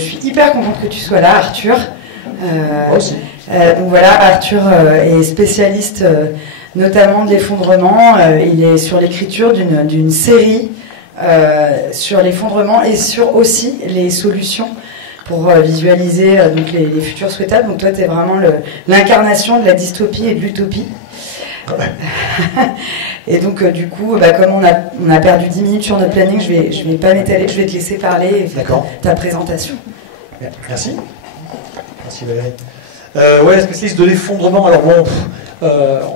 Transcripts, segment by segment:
Je suis hyper contente que tu sois là, Arthur. Moi aussi. Donc voilà, Arthur est spécialiste notamment de l'effondrement. Il est sur l'écriture d'une série sur l'effondrement et sur aussi les solutions pour visualiser donc les futurs souhaitables. Donc toi, tu es vraiment l'incarnation de la dystopie et de l'utopie. Ouais. Et donc du coup, comme on a perdu 10 minutes sur notre planning, je vais pas m'étaler, je vais te laisser parler et faire ta présentation. Merci. Merci Valérie. Ouais, spécialiste de l'effondrement. Alors bon,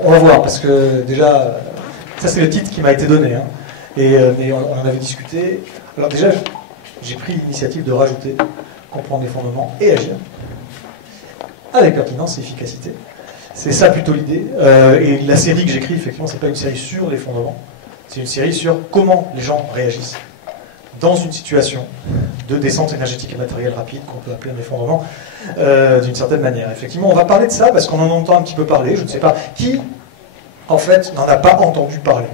on va voir, parce que déjà, ça c'est le titre qui m'a été donné. Hein. Mais on en avait discuté. Alors déjà, j'ai pris l'initiative de rajouter comprendre l'effondrement et agir avec pertinence et efficacité. C'est ça plutôt l'idée. Et la série que j'écris, effectivement, c'est pas une série sur l'effondrement. C'est une série sur comment les gens réagissent dans une situation de descente énergétique et matérielle rapide, qu'on peut appeler un effondrement, d'une certaine manière. Effectivement, on va parler de ça parce qu'on en entend un petit peu parler. Je ne sais pas qui, en fait, n'en a pas entendu parler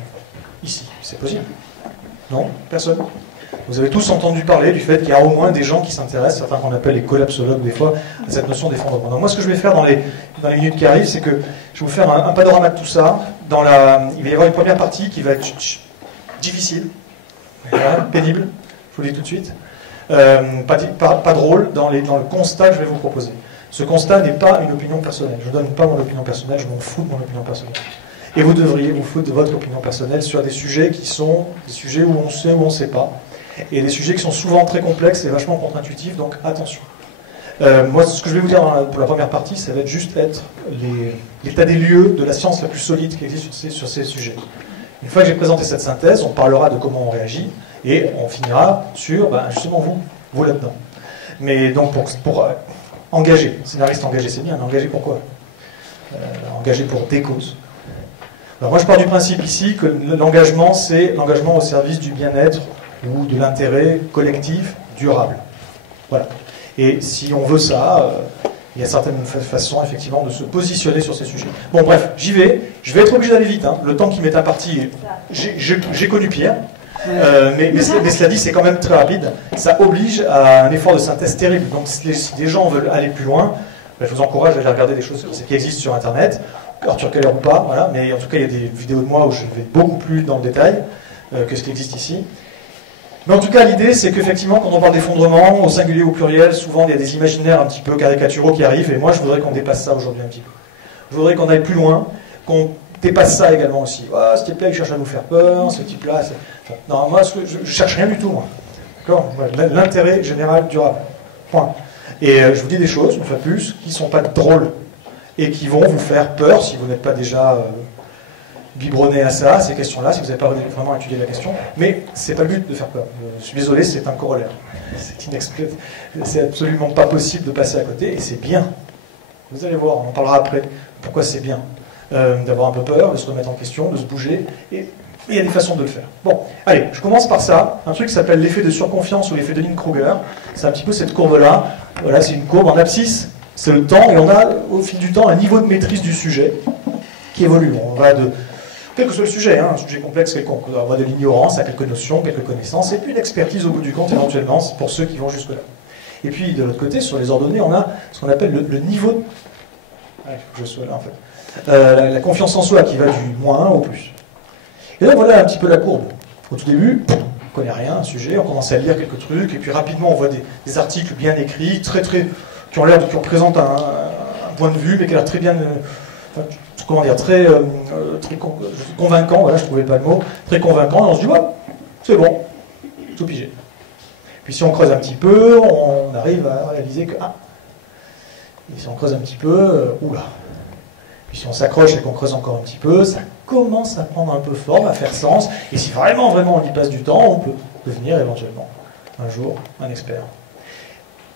ici. C'est possible? Non? Personne? Vous avez tous entendu parler du fait qu'il y a au moins des gens qui s'intéressent, certains qu'on appelle les collapsologues des fois, à cette notion d'effondrement. Donc moi, ce que je vais faire dans les minutes qui arrivent, c'est que je vais vous faire un panorama de tout ça. Il va y avoir une première partie qui va être difficile, pénible, je vous le dis tout de suite, pas drôle dans le constat que je vais vous proposer. Ce constat n'est pas une opinion personnelle. Je ne donne pas mon opinion personnelle, je m'en fous de mon opinion personnelle. Et vous devriez vous foutre de votre opinion personnelle sur des sujets qui sont des sujets où on sait ou on ne sait pas. Et des sujets qui sont souvent très complexes et vachement contre-intuitifs, donc attention. Moi, ce que je vais vous dire pour la première partie, ça va être juste l'état des lieux de la science la plus solide qui existe sur ces sujets. Une fois que j'ai présenté cette synthèse, on parlera de comment on réagit, et on finira sur, justement, vous là-dedans. Mais donc, pour engager, scénariste engagé, c'est bien, mais engagé pourquoi? Engagé pour des causes. Alors moi, je pars du principe ici que l'engagement, c'est l'engagement au service du bien-être ou de l'intérêt collectif durable. Voilà. Et si on veut ça, il y a certaines façons, effectivement, de se positionner sur ces sujets. Bon, bref, j'y vais. Je vais être obligé d'aller vite. Hein. Le temps qui m'est imparti, j'ai connu Pierre. Mais cela dit, c'est quand même très rapide. Ça oblige à un effort de synthèse terrible. Donc, si des gens veulent aller plus loin, je vous encourage à aller regarder des choses qui existent sur Internet. Arthur Keller ou pas, voilà. Mais en tout cas, il y a des vidéos de moi où je vais beaucoup plus dans le détail que ce qui existe ici. Mais en tout cas, l'idée, c'est qu'effectivement, quand on parle d'effondrement, au singulier ou au pluriel, souvent, il y a des imaginaires un petit peu caricaturaux qui arrivent, et moi, je voudrais qu'on dépasse ça aujourd'hui un petit peu. Je voudrais qu'on aille plus loin, qu'on dépasse ça également aussi. Ah, ce type-là, il cherche à nous faire peur, ce type-là... Non, moi, je cherche rien du tout, moi. D'accord? L'intérêt général durable. Point. Et je vous dis des choses, une fois de plus, qui ne sont pas drôles, et qui vont vous faire peur, si vous n'êtes pas déjà... biberonner à ça, ces questions-là, si vous n'avez pas vraiment étudié la question, mais c'est pas le but de faire peur. Je suis désolé, c'est un corollaire. C'est absolument pas possible de passer à côté, et c'est bien. Vous allez voir, on en parlera après, pourquoi c'est bien d'avoir un peu peur, de se remettre en question, de se bouger, et il y a des façons de le faire. Bon, allez, je commence par ça, un truc qui s'appelle l'effet de surconfiance ou l'effet de Dunning-Kruger. C'est un petit peu cette courbe-là. Voilà, c'est une courbe en abscisse, c'est le temps, et on a au fil du temps un niveau de maîtrise du sujet qui évolue. On va de quel que soit le sujet, un sujet complexe quelconque, on va de l'ignorance à quelques notions, quelques connaissances, et puis l'expertise au bout du compte éventuellement, c'est pour ceux qui vont jusque-là. Et puis de l'autre côté, sur les ordonnées, on a ce qu'on appelle le niveau de... il faut que je sois là en fait. La confiance en soi qui va du moins 1 au plus. Et là voilà un petit peu la courbe. Au tout début, on ne connaît rien, un sujet, on commence à lire quelques trucs, et puis rapidement on voit des articles bien écrits, qui représentent un point de vue, mais qui a l'air très bien... comment dire, très convaincant, voilà, je ne trouvais pas le mot, très convaincant, et on se dit, ouais, c'est bon, tout pigé. Puis si on creuse un petit peu, on arrive à réaliser que, et si on creuse un petit peu, oula. Puis si on s'accroche et qu'on creuse encore un petit peu, ça commence à prendre un peu forme, à faire sens, et si vraiment on y passe du temps, on peut devenir éventuellement, un jour, un expert.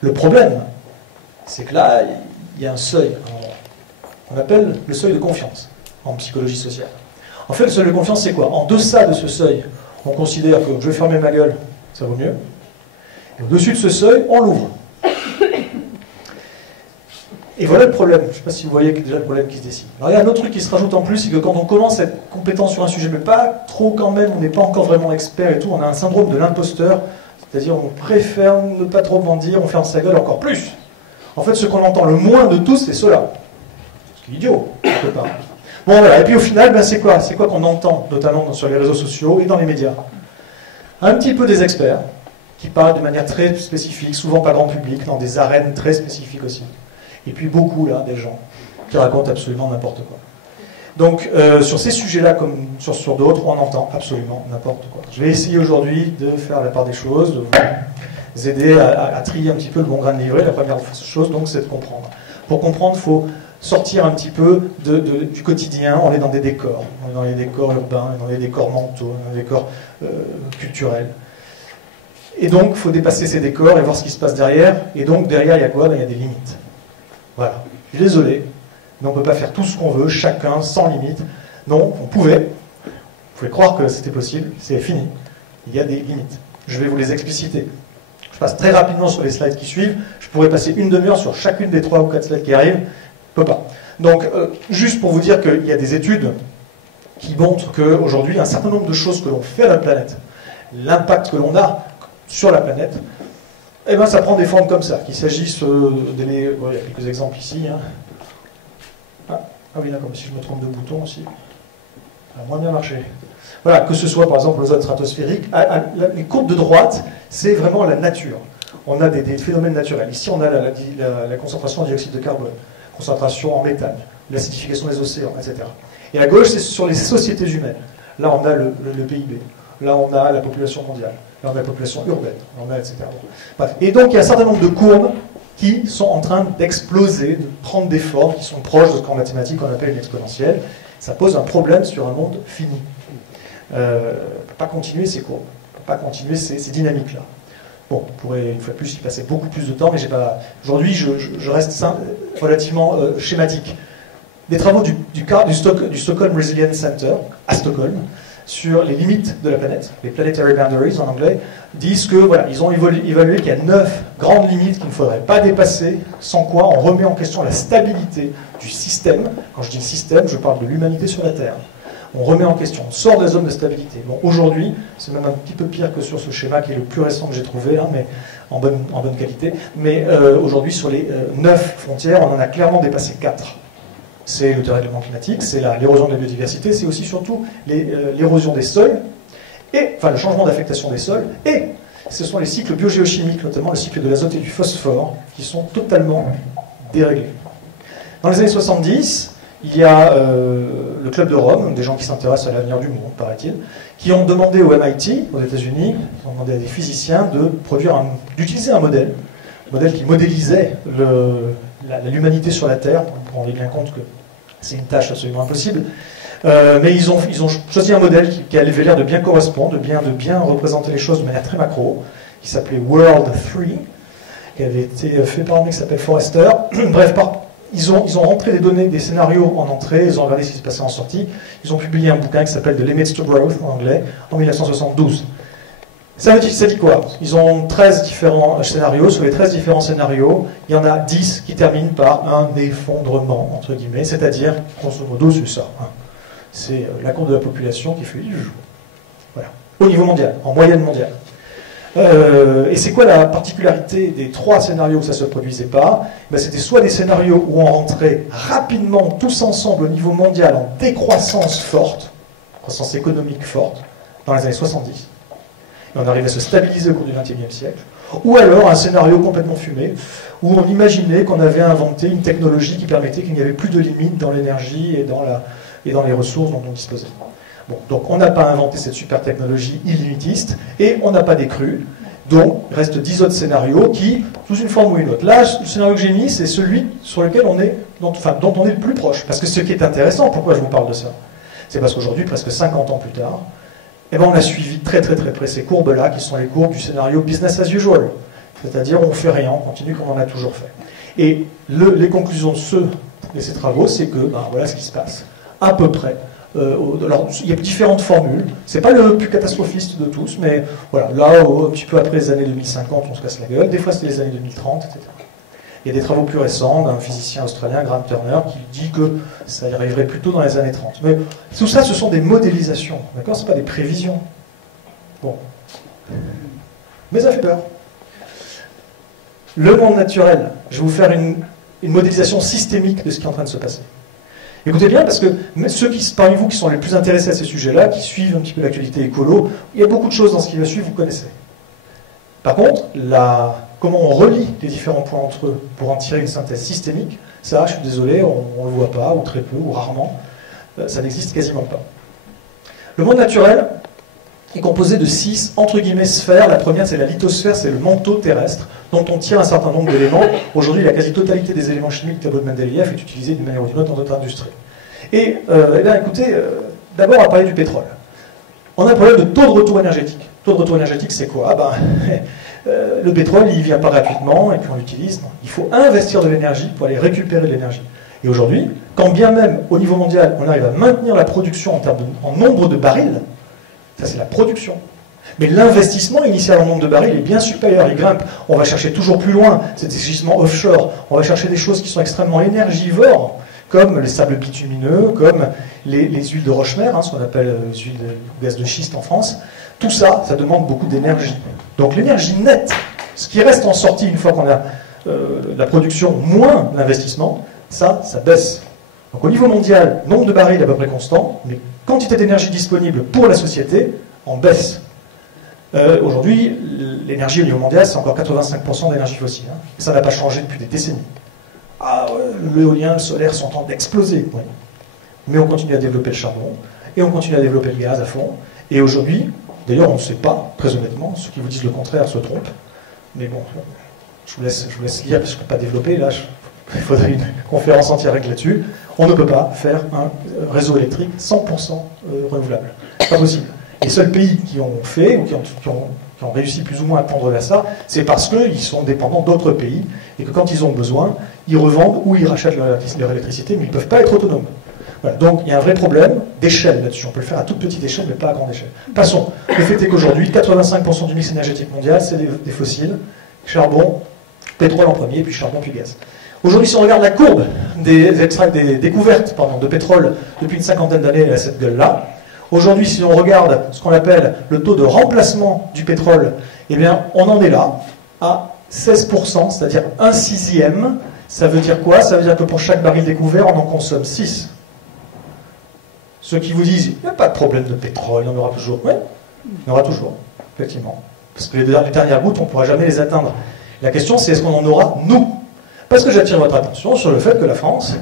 Le problème, c'est que là, il y a un seuil, on appelle le seuil de confiance en psychologie sociale. En fait, le seuil de confiance, c'est quoi? En deçà de ce seuil, on considère que je vais fermer ma gueule, ça vaut mieux. Et au-dessus de ce seuil, on l'ouvre. Et voilà le problème. Je ne sais pas si vous voyez déjà le problème qui se dessine. Alors il y a un autre truc qui se rajoute en plus, c'est que quand on commence à être compétent sur un sujet, mais pas trop quand même, on n'est pas encore vraiment expert et tout, on a un syndrome de l'imposteur C'est-à-dire on préfère ne pas trop en dire, on ferme sa gueule encore plus. En fait, ce qu'on entend le moins de tous, c'est cela. C'est idiot, quelque part. Bon, voilà. Et puis au final, ben, c'est quoi qu'on entend, notamment sur les réseaux sociaux et dans les médias? Un petit peu des experts, qui parlent de manière très spécifique, souvent pas grand public, dans des arènes très spécifiques aussi. Et puis beaucoup, là, des gens qui racontent absolument n'importe quoi. Donc, sur ces sujets-là, comme sur d'autres, on entend absolument n'importe quoi. Je vais essayer aujourd'hui de faire la part des choses, de vous aider à trier un petit peu le bon grain de livret. La première chose, donc, c'est de comprendre. Pour comprendre, il faut sortir un petit peu du quotidien. On est dans des décors. On est dans les décors urbains, on est dans les décors mentaux, dans les décors culturels. Et donc, il faut dépasser ces décors et voir ce qui se passe derrière. Et donc, derrière, il y a quoi? Ben, il y a des limites. Voilà. Je suis désolé, mais on ne peut pas faire tout ce qu'on veut, chacun, sans limite. Non, on pouvait. Vous pouvez croire que c'était possible, c'est fini. Il y a des limites. Je vais vous les expliciter. Je passe très rapidement sur les slides qui suivent. Je pourrais passer une demi-heure sur chacune des 3 ou 4 slides qui arrivent. Je ne peux pas. Donc, juste pour vous dire qu'il y a des études qui montrent qu'aujourd'hui, un certain nombre de choses que l'on fait à la planète, l'impact que l'on a sur la planète, eh ben, ça prend des formes comme ça, qu'il s'agisse il y a quelques exemples ici. Hein. Ah oui, là, comme si je me trompe de bouton aussi. Ça a moins bien marché. Voilà, que ce soit par exemple l'ozone stratosphérique, les courbes de droite, c'est vraiment la nature. On a des phénomènes naturels. Ici, on a la concentration en dioxyde de carbone, concentration en méthane, l'acidification des océans, etc. Et à gauche, c'est sur les sociétés humaines. Là, on a le PIB. Là, on a la population mondiale. Là, on a la population urbaine, on a, etc. Bref. Et donc, il y a un certain nombre de courbes qui sont en train d'exploser, de prendre des formes qui sont proches de ce qu'en mathématiques on appelle une exponentielle. Ça pose un problème sur un monde fini. On ne peut pas continuer ces courbes, on ne peut pas continuer ces dynamiques-là. Bon, on pourrait une fois de plus y passer beaucoup plus de temps, mais j'ai pas. Aujourd'hui, je reste relativement schématique. Des travaux du Stockholm Resilience Center à Stockholm, sur les limites de la planète, les planetary boundaries en anglais, disent que voilà, ils ont évalué qu'il y a 9 grandes limites qu'il ne faudrait pas dépasser, sans quoi on remet en question la stabilité du système. Quand je dis système, je parle de l'humanité sur la Terre. On remet en question, on sort de la zone de stabilité. Bon, aujourd'hui, c'est même un petit peu pire que sur ce schéma qui est le plus récent que j'ai trouvé, hein, mais en bonne qualité. Mais aujourd'hui, sur les 9 frontières, on en a clairement dépassé 4. C'est le dérèglement climatique, c'est l'érosion de la biodiversité, c'est aussi surtout l'érosion des sols, enfin le changement d'affectation des sols, et ce sont les cycles biogéochimiques, notamment le cycle de l'azote et du phosphore, qui sont totalement déréglés. Dans les années 70, il y a le Club de Rome, des gens qui s'intéressent à l'avenir du monde, paraît-il, qui ont demandé au MIT, aux États-Unis, ils ont demandé à des physiciens d'utiliser un modèle qui modélisait l'humanité sur la Terre. On se rendait bien compte que c'est une tâche absolument impossible. Mais ils ont choisi un modèle qui avait l'air de bien correspondre, de bien représenter les choses de manière très macro, qui s'appelait World 3, qui avait été fait par un mec qui s'appelle Forrester. Bref, ils ont rentré des données, des scénarios en entrée, ils ont regardé ce qui se passait en sortie. Ils ont publié un bouquin qui s'appelle The Limits to Growth en anglais, en 1972. Ça dit quoi? Ils ont 13 différents scénarios. Sur les 13 différents scénarios, il y en a 10 qui terminent par un effondrement, entre guillemets, c'est-à-dire, grosso modo, c'est ça. Hein. C'est la courbe de la population qui fait voilà, au niveau mondial, en moyenne mondiale. Et c'est quoi la particularité des 3 scénarios où ça ne se produisait pas? Ben, c'était soit des scénarios où on rentrait rapidement, tous ensemble, au niveau mondial, en décroissance forte, croissance économique forte, dans les années 70, et on arrive à se stabiliser au cours du XXe siècle, ou alors un scénario complètement fumé, où on imaginait qu'on avait inventé une technologie qui permettait qu'il n'y avait plus de limites dans l'énergie et dans les ressources dont on disposait. Bon, donc on n'a pas inventé cette super technologie illimitiste, et on n'a pas décru, donc il reste 10 autres scénarios qui, sous une forme ou une autre. Là, le scénario que j'ai mis, c'est celui sur lequel dont on est le plus proche. Parce que ce qui est intéressant, pourquoi je vous parle de ça? C'est parce qu'aujourd'hui, presque 50 ans plus tard, eh ben, on a suivi très très très près ces courbes-là, qui sont les courbes du scénario business as usual. C'est-à-dire, on ne fait rien, on continue comme on a toujours fait. Et les conclusions de ces travaux, c'est que, voilà ce qui se passe. À peu près. Alors, il y a différentes formules. C'est pas le plus catastrophiste de tous, mais voilà, là, un petit peu après les années 2050, on se casse la gueule. Des fois, c'était les années 2030, etc. Il y a des travaux plus récents d'un physicien australien, Graham Turner, qui dit que ça arriverait plutôt dans les années 30. Mais tout ça, ce sont des modélisations, d'accord? Ce ne sont pas des prévisions. Bon. Mais ça fait peur. Le monde naturel, je vais vous faire une modélisation systémique de ce qui est en train de se passer. Écoutez bien, parce que ceux parmi vous qui sont les plus intéressés à ces sujets-là, qui suivent un petit peu l'actualité écolo, il y a beaucoup de choses dans ce qui va suivre, vous connaissez. Par contre, comment on relie les différents points entre eux pour en tirer une synthèse systémique, ça, je suis désolé, on ne le voit pas, ou très peu, ou rarement. Ça n'existe quasiment pas. Le monde naturel est composé de 6, entre guillemets, sphères. La première, c'est la lithosphère, c'est le manteau terrestre, dont on tire un certain nombre d'éléments. Aujourd'hui, la quasi-totalité des éléments chimiques du tableau de Mendeleïev est utilisée d'une manière ou d'une autre dans d'autres industries. Et, eh bien, écoutez, d'abord, on va parler du pétrole. On a un problème de taux de retour énergétique. Taux de retour énergétique, c'est quoi? Le pétrole, il ne vient pas gratuitement, et puis on l'utilise. Il faut investir de l'énergie pour aller récupérer de l'énergie. Et aujourd'hui, quand bien même, au niveau mondial, on arrive à maintenir la production en nombre de barils, ça c'est la production. Mais l'investissement initial en nombre de barils est bien supérieur, il grimpe. On va chercher toujours plus loin, c'est des gisements offshore. On va chercher des choses qui sont extrêmement énergivores, comme les sables bitumineux, comme les huiles de roche-mer, ce qu'on appelle les huiles de gaz de schiste en France. Tout ça, ça demande beaucoup d'énergie. Donc l'énergie nette, ce qui reste en sortie une fois qu'on a la production moins l'investissement, ça baisse. Donc au niveau mondial, nombre de barils est à peu près constant, mais quantité d'énergie disponible pour la société en baisse. Aujourd'hui, l'énergie au niveau mondial, c'est encore 85% d'énergie fossile. Ça n'a pas changé depuis des décennies. Ah, l'éolien, le solaire sont en train d'exploser. Oui. Mais on continue à développer le charbon, et on continue à développer le gaz à fond. Et aujourd'hui, d'ailleurs, on ne sait pas, très honnêtement, ceux qui vous disent le contraire se trompent. Mais bon, je vous laisse lire, parce que je ne peux pas développer, là, il faudrait une conférence entière là-dessus. On ne peut pas faire un réseau électrique 100% renouvelable. Pas possible. Les seuls pays qui ont fait, ou qui ont réussi plus ou moins à tendre vers ça, c'est parce qu'ils sont dépendants d'autres pays, et que quand ils ont besoin, ils revendent ou ils rachètent leur électricité, mais ils ne peuvent pas être autonomes. Voilà. Donc il y a un vrai problème d'échelle là-dessus. On peut le faire à toute petite échelle, mais pas à grande échelle. Passons. Le fait est qu'aujourd'hui, 85% du mix énergétique mondial, c'est des fossiles, charbon, pétrole en premier, puis charbon, puis gaz. Aujourd'hui, si on regarde la courbe des découvertes de pétrole depuis une cinquantaine d'années, elle a cette gueule-là. Aujourd'hui, si on regarde ce qu'on appelle le taux de remplacement du pétrole, eh bien, on en est là, à 16%, c'est-à-dire 1/6. Ça veut dire quoi? Ça veut dire que pour chaque baril découvert, on en consomme 6. Ceux qui vous disent, il n'y a pas de problème de pétrole, il y en aura toujours. Oui, il y en aura toujours, effectivement. Parce que les dernières gouttes, on ne pourra jamais les atteindre. La question, c'est est-ce qu'on en aura, nous? Parce que j'attire votre attention sur le fait que la France ne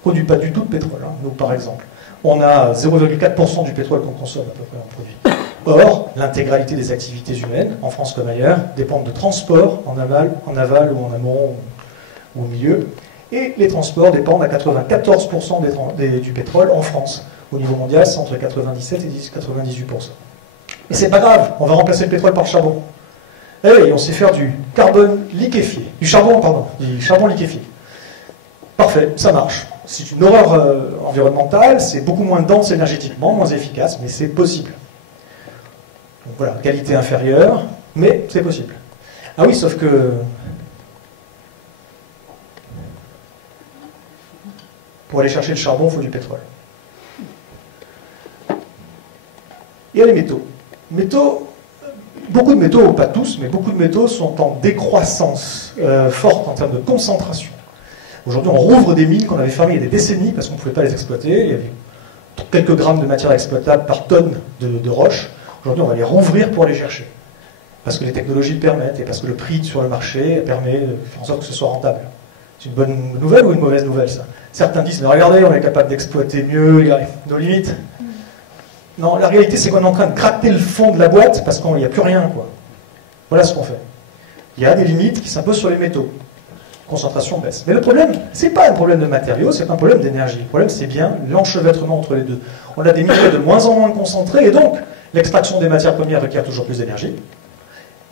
produit pas du tout de pétrole. Nous, par exemple, on a 0,4% du pétrole qu'on consomme à peu près en produit. Or, l'intégralité des activités humaines, en France comme ailleurs, dépendent de transports en aval ou en amont ou au milieu. Et les transports dépendent à 94% du pétrole en France. Au niveau mondial, c'est entre 97 et 98%. Et c'est pas grave, on va remplacer le pétrole par le charbon. Eh oui, on sait faire du carbone liquéfié. Du charbon liquéfié. Parfait, ça marche. C'est une horreur environnementale, c'est beaucoup moins dense énergétiquement, moins efficace, mais c'est possible. Donc voilà, qualité inférieure, mais c'est possible. Ah oui, sauf que pour aller chercher le charbon, il faut du pétrole. Il y a les métaux. Beaucoup de métaux, pas tous, mais beaucoup de métaux sont en décroissance forte en termes de concentration. Aujourd'hui, on rouvre des mines qu'on avait fermées il y a des décennies parce qu'on ne pouvait pas les exploiter. Il y avait quelques grammes de matière exploitable par tonne de roche. Aujourd'hui, on va les rouvrir pour les chercher. Parce que les technologies le permettent et parce que le prix sur le marché permet de faire en sorte que ce soit rentable. C'est une bonne nouvelle ou une mauvaise nouvelle, ça? Certains disent, mais regardez, on est capable d'exploiter mieux nos limites. Non, la réalité, c'est qu'on est en train de gratter le fond de la boîte parce qu'il n'y a plus rien, quoi. Voilà ce qu'on fait. Il y a des limites qui s'imposent sur les métaux. Concentration baisse. Mais le problème, c'est pas un problème de matériaux, c'est pas un problème d'énergie. Le problème, c'est bien l'enchevêtrement entre les deux. On a des milieux de moins en moins concentrés, et donc, l'extraction des matières premières requiert toujours plus d'énergie.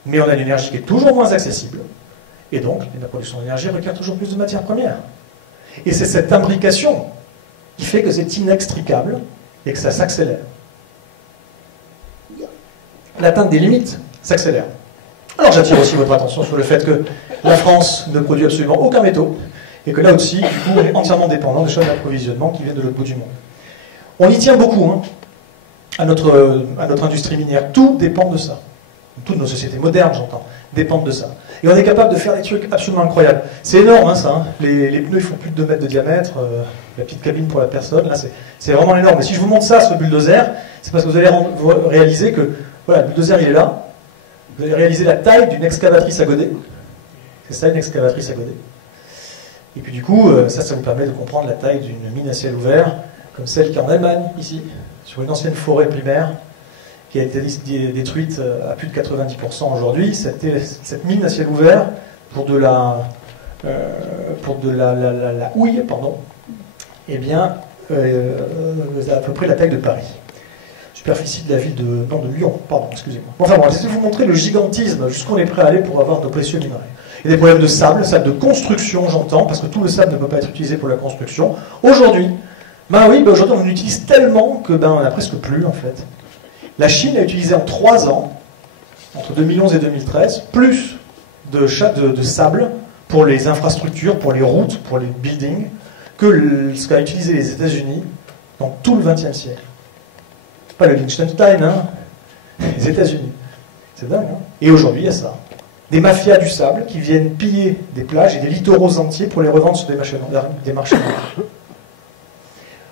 Mais on a une énergie qui est toujours moins accessible. Et donc, la production d'énergie requiert toujours plus de matières premières. Et c'est cette imbrication qui fait que c'est inextricable et que ça s'accélère. L'atteinte des limites s'accélère. Alors j'attire aussi votre attention sur le fait que la France ne produit absolument aucun métaux et que là aussi, du coup, on est entièrement dépendant des chaînes d'approvisionnement qui viennent de l'autre bout du monde. On y tient beaucoup à notre industrie minière. Tout dépend de ça. toutes nos sociétés modernes, j'entends, dépendent de ça. Et on est capable de faire des trucs absolument incroyables. C'est énorme, hein, ça. Hein. Les pneus, ils font plus de 2 mètres de diamètre. La petite cabine pour la personne, là, c'est vraiment énorme. Mais si je vous montre ça, ce bulldozer, c'est parce que vous allez réaliser que, voilà, le bulldozer, il est là. Vous allez réaliser la taille d'une excavatrice à godet. C'est ça, une excavatrice à godet. Et puis du coup, ça vous permet de comprendre la taille d'une mine à ciel ouvert, comme celle qui est en Allemagne, ici, sur une ancienne forêt primaire, qui a été détruite à plus de 90% aujourd'hui. Cette mine à ciel ouvert, pour de la houille, pardon, eh bien, à peu près la taille de Paris. Superficie de la ville de Lyon, pardon, excusez-moi. Enfin bon, j'essaie de vous montrer le gigantisme jusqu'où on est prêt à aller pour avoir nos précieux minerais. Il y a des problèmes de sable de construction, j'entends, parce que tout le sable ne peut pas être utilisé pour la construction. Aujourd'hui, aujourd'hui on utilise tellement que on n'a presque plus en fait. La Chine a utilisé en 3 ans, entre 2011 et 2013, plus de sable pour les infrastructures, pour les routes, pour les buildings, que ce qu'a utilisé les États-Unis dans tout le XXe siècle. Pas le Liechtenstein, hein, les États-Unis. C'est dingue, hein. Et aujourd'hui, il y a ça. Des mafias du sable qui viennent piller des plages et des littoraux entiers pour les revendre sur des marchés noirs.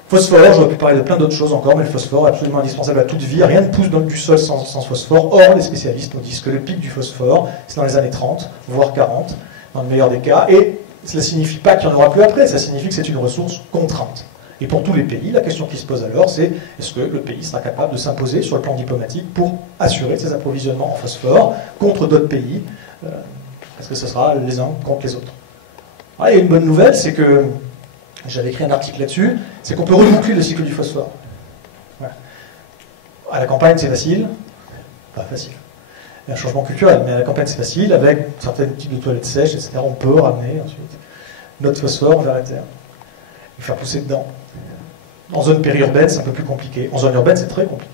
Phosphore, j'aurais pu parler de plein d'autres choses encore, mais le phosphore est absolument indispensable à toute vie. Rien ne pousse du sol sans phosphore. Or, les spécialistes nous disent que le pic du phosphore, c'est dans les années 30, voire 40, dans le meilleur des cas. Et cela ne signifie pas qu'il n'y en aura plus après, ça signifie que c'est une ressource contrainte. Et pour tous les pays, la question qui se pose alors, c'est est-ce que le pays sera capable de s'imposer sur le plan diplomatique pour assurer ses approvisionnements en phosphore contre d'autres pays, parce que ce sera les uns contre les autres. Ah, il y a une bonne nouvelle, c'est que j'avais écrit un article là-dessus, c'est qu'on peut reboucler le cycle du phosphore. Voilà. À la campagne, c'est facile. Pas facile. Il y a un changement culturel, mais à la campagne, c'est facile. Avec certains types de toilettes sèches, etc., on peut ramener ensuite notre phosphore vers la terre. Et faire pousser dedans. En zone périurbaine, c'est un peu plus compliqué. En zone urbaine, c'est très compliqué.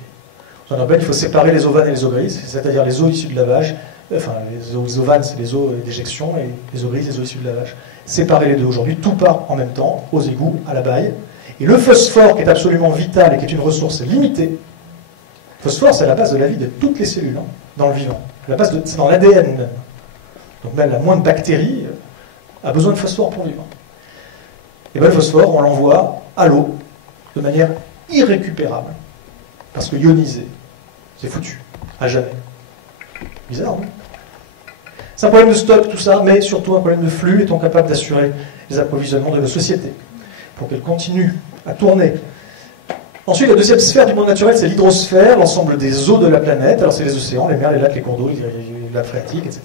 En zone urbaine, il faut séparer les ovanes et les eaux grises, c'est-à-dire les eaux issues de lavage. Enfin, les ovanes, c'est les eaux d'éjection, et les eaux grises, les eaux issues de lavage. Séparer les deux aujourd'hui, tout part en même temps, aux égouts, à la baille. Et le phosphore, qui est absolument vital et qui est une ressource limitée, le phosphore, c'est la base de la vie de toutes les cellules, hein, dans le vivant. C'est dans l'ADN même. Donc même la moindre bactérie a besoin de phosphore pour vivre. Et bien le phosphore, on l'envoie à l'eau, de manière irrécupérable. Parce que ionisé, c'est foutu, à jamais. Bizarre, non? C'est un problème de stock, tout ça, mais surtout un problème de flux, étant capable d'assurer les approvisionnements de nos sociétés, pour qu'elles continuent à tourner. Ensuite, la deuxième sphère du monde naturel, c'est l'hydrosphère, l'ensemble des eaux de la planète. Alors c'est les océans, les mers, les lacs, les cours d'eau, les lacs phréatiques, etc.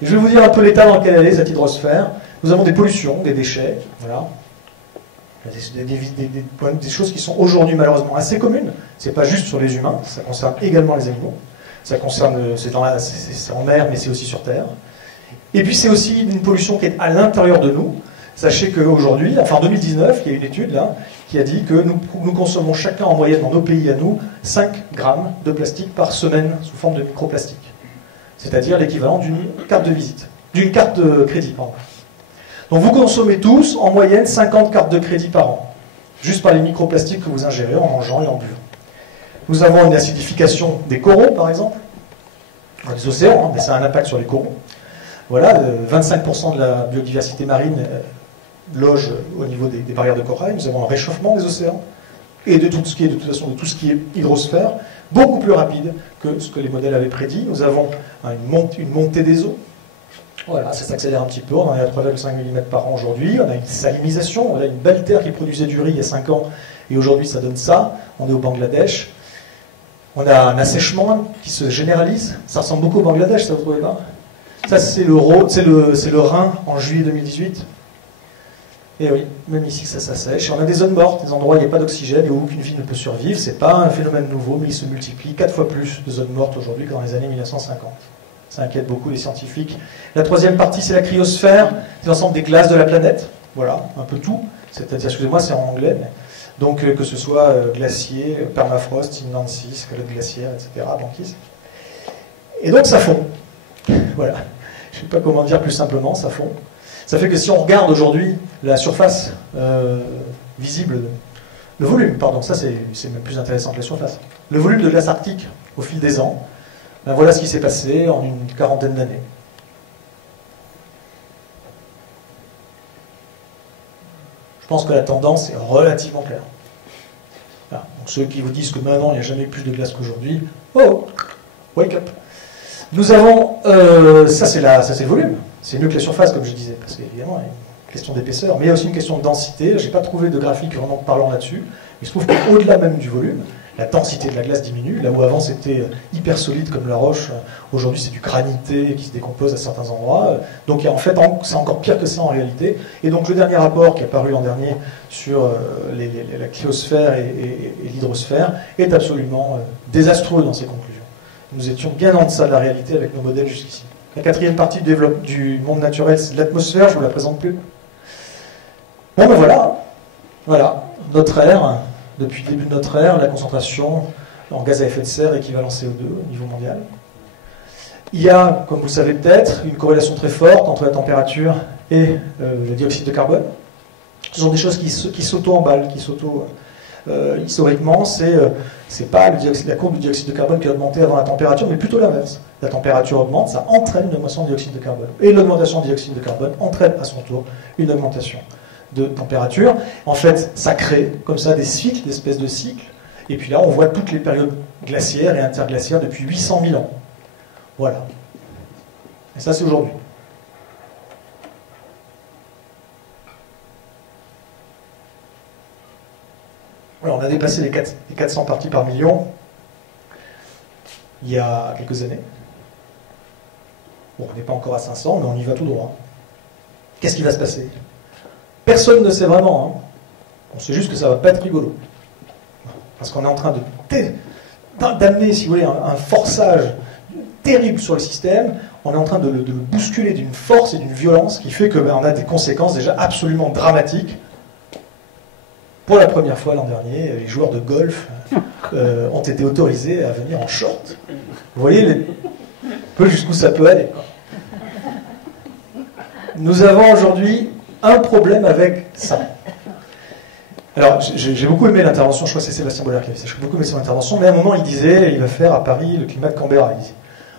Et je vais vous dire un peu l'état dans lequel elle est, cette hydrosphère. Nous avons des pollutions, des déchets, voilà. Des choses qui sont aujourd'hui malheureusement assez communes. C'est pas juste sur les humains, ça concerne également les animaux. Ça concerne, c'est en mer, mais c'est aussi sur terre. Et puis c'est aussi une pollution qui est à l'intérieur de nous. Sachez qu'aujourd'hui, enfin en 2019, il y a une étude là qui a dit que nous consommons chacun en moyenne dans nos pays à nous 5 grammes de plastique par semaine sous forme de microplastique. C'est-à-dire l'équivalent d'une carte de visite, d'une carte de crédit, pardon. Donc vous consommez tous en moyenne 50 cartes de crédit par an, juste par les microplastiques que vous ingérez en mangeant et en buvant. Nous avons une acidification des coraux, par exemple, dans les océans, hein, mais ça a un impact sur les coraux. Voilà, 25% de la biodiversité marine loge au niveau des barrières de corail. Nous avons un réchauffement des océans et de tout ce qui est, de toute façon, de tout ce qui est hydrosphère, beaucoup plus rapide que ce que les modèles avaient prédit. Nous avons une montée des eaux. Voilà, ça s'accélère un petit peu, on en est à 3,5 mm par an aujourd'hui, on a une salinisation, on a une belle terre qui produisait du riz il y a 5 ans, et aujourd'hui ça donne ça, on est au Bangladesh. On a un assèchement qui se généralise, ça ressemble beaucoup au Bangladesh, ça vous trouvez pas? Ça c'est le Rhin en juillet 2018. Et oui, même ici ça s'assèche, on a des zones mortes, des endroits où il n'y a pas d'oxygène et où aucune vie ne peut survivre, c'est pas un phénomène nouveau, mais il se multiplie 4 fois plus de zones mortes aujourd'hui que dans les années 1950. Ça inquiète beaucoup les scientifiques. La troisième partie, c'est la cryosphère, c'est l'ensemble des glaces de la planète. Voilà, un peu tout. C'est-à-dire, excusez-moi, c'est en anglais. Mais... Donc, que ce soit glacier, permafrost, inland sea, calotte glaciaire, etc., banquise. Et donc, ça fond. Voilà. Je ne sais pas comment dire plus simplement, ça fond. Ça fait que si on regarde aujourd'hui la surface visible, le volume, pardon, ça c'est même plus intéressant que la surface. Le volume de glace arctique au fil des ans, Ben voilà ce qui s'est passé en une quarantaine d'années. Je pense que la tendance est relativement claire. Voilà. Donc ceux qui vous disent que maintenant il n'y a jamais eu plus de glace qu'aujourd'hui, oh, wake up. Nous avons, ça c'est le volume, c'est mieux que la surface comme je disais, parce qu'évidemment il y a une question d'épaisseur, mais il y a aussi une question de densité. Je n'ai pas trouvé de graphique vraiment parlant là-dessus. Il se trouve qu'au-delà même du volume, la densité de la glace diminue. Là où avant c'était hyper solide comme la roche, aujourd'hui c'est du granité qui se décompose à certains endroits. Donc en fait c'est encore pire que ça en réalité. Et donc le dernier rapport qui est paru l'an dernier sur la cryosphère et l'hydrosphère est absolument désastreux dans ses conclusions. Nous étions bien en deçà de la réalité avec nos modèles jusqu'ici. La quatrième partie du monde naturel, c'est l'atmosphère, je ne vous la présente plus. Bon ben voilà, notre ère. Depuis le début de notre ère, la concentration en gaz à effet de serre équivalent CO2 au niveau mondial. Il y a, comme vous le savez peut-être, une corrélation très forte entre la température et le dioxyde de carbone. Ce sont des choses qui s'auto-emballent, historiquement, c'est pas la courbe du dioxyde de carbone qui a augmenté avant la température, mais plutôt l'inverse. La température augmente, ça entraîne une augmentation du dioxyde de carbone. Et l'augmentation du dioxyde de carbone entraîne à son tour une augmentation de température. En fait, ça crée comme ça des cycles, des espèces de cycles. Et puis là, on voit toutes les périodes glaciaires et interglaciaires depuis 800 000 ans. Voilà. Et ça, c'est aujourd'hui. Alors, on a dépassé les 400 parties par million il y a quelques années. Bon, on n'est pas encore à 500, mais on y va tout droit. Qu'est-ce qui va se passer ? Personne ne sait vraiment. Hein. On sait juste que ça ne va pas être rigolo. Parce qu'on est en train d'amener, si vous voulez, un forçage terrible sur le système. On est en train de le bousculer d'une force et d'une violence qui fait qu'on a des conséquences déjà absolument dramatiques. Pour la première fois l'an dernier, les joueurs de golf ont été autorisés à venir en short. Vous voyez un peu jusqu'où ça peut aller, quoi. Nous avons aujourd'hui un problème avec ça. Alors, j'ai beaucoup aimé l'intervention, je crois que c'est Sébastien Bollard qui a fait ça, j'ai beaucoup aimé son intervention, mais à un moment il disait, il va faire à Paris le climat de Canberra. Il dit.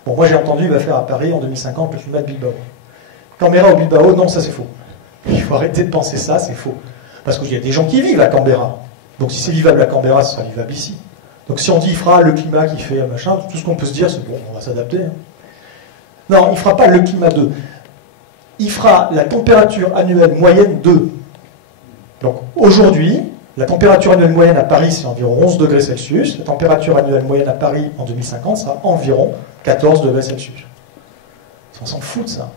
Bon, moi j'ai entendu, il va faire à Paris en 2050 le climat de Bilbao. Canberra ou Bilbao, non, ça c'est faux. Il faut arrêter de penser ça, c'est faux. Parce qu'il y a des gens qui vivent à Canberra. Donc si c'est vivable à Canberra, ce sera vivable ici. Donc si on dit il fera le climat qui fait machin, tout ce qu'on peut se dire, c'est bon, on va s'adapter. Hein. Non, il ne fera pas le climat 2. Il fera la température annuelle moyenne 2. Donc aujourd'hui, la température annuelle moyenne à Paris, c'est environ 11 degrés Celsius. La température annuelle moyenne à Paris en 2050 sera environ 14 degrés Celsius. On s'en fout de ça.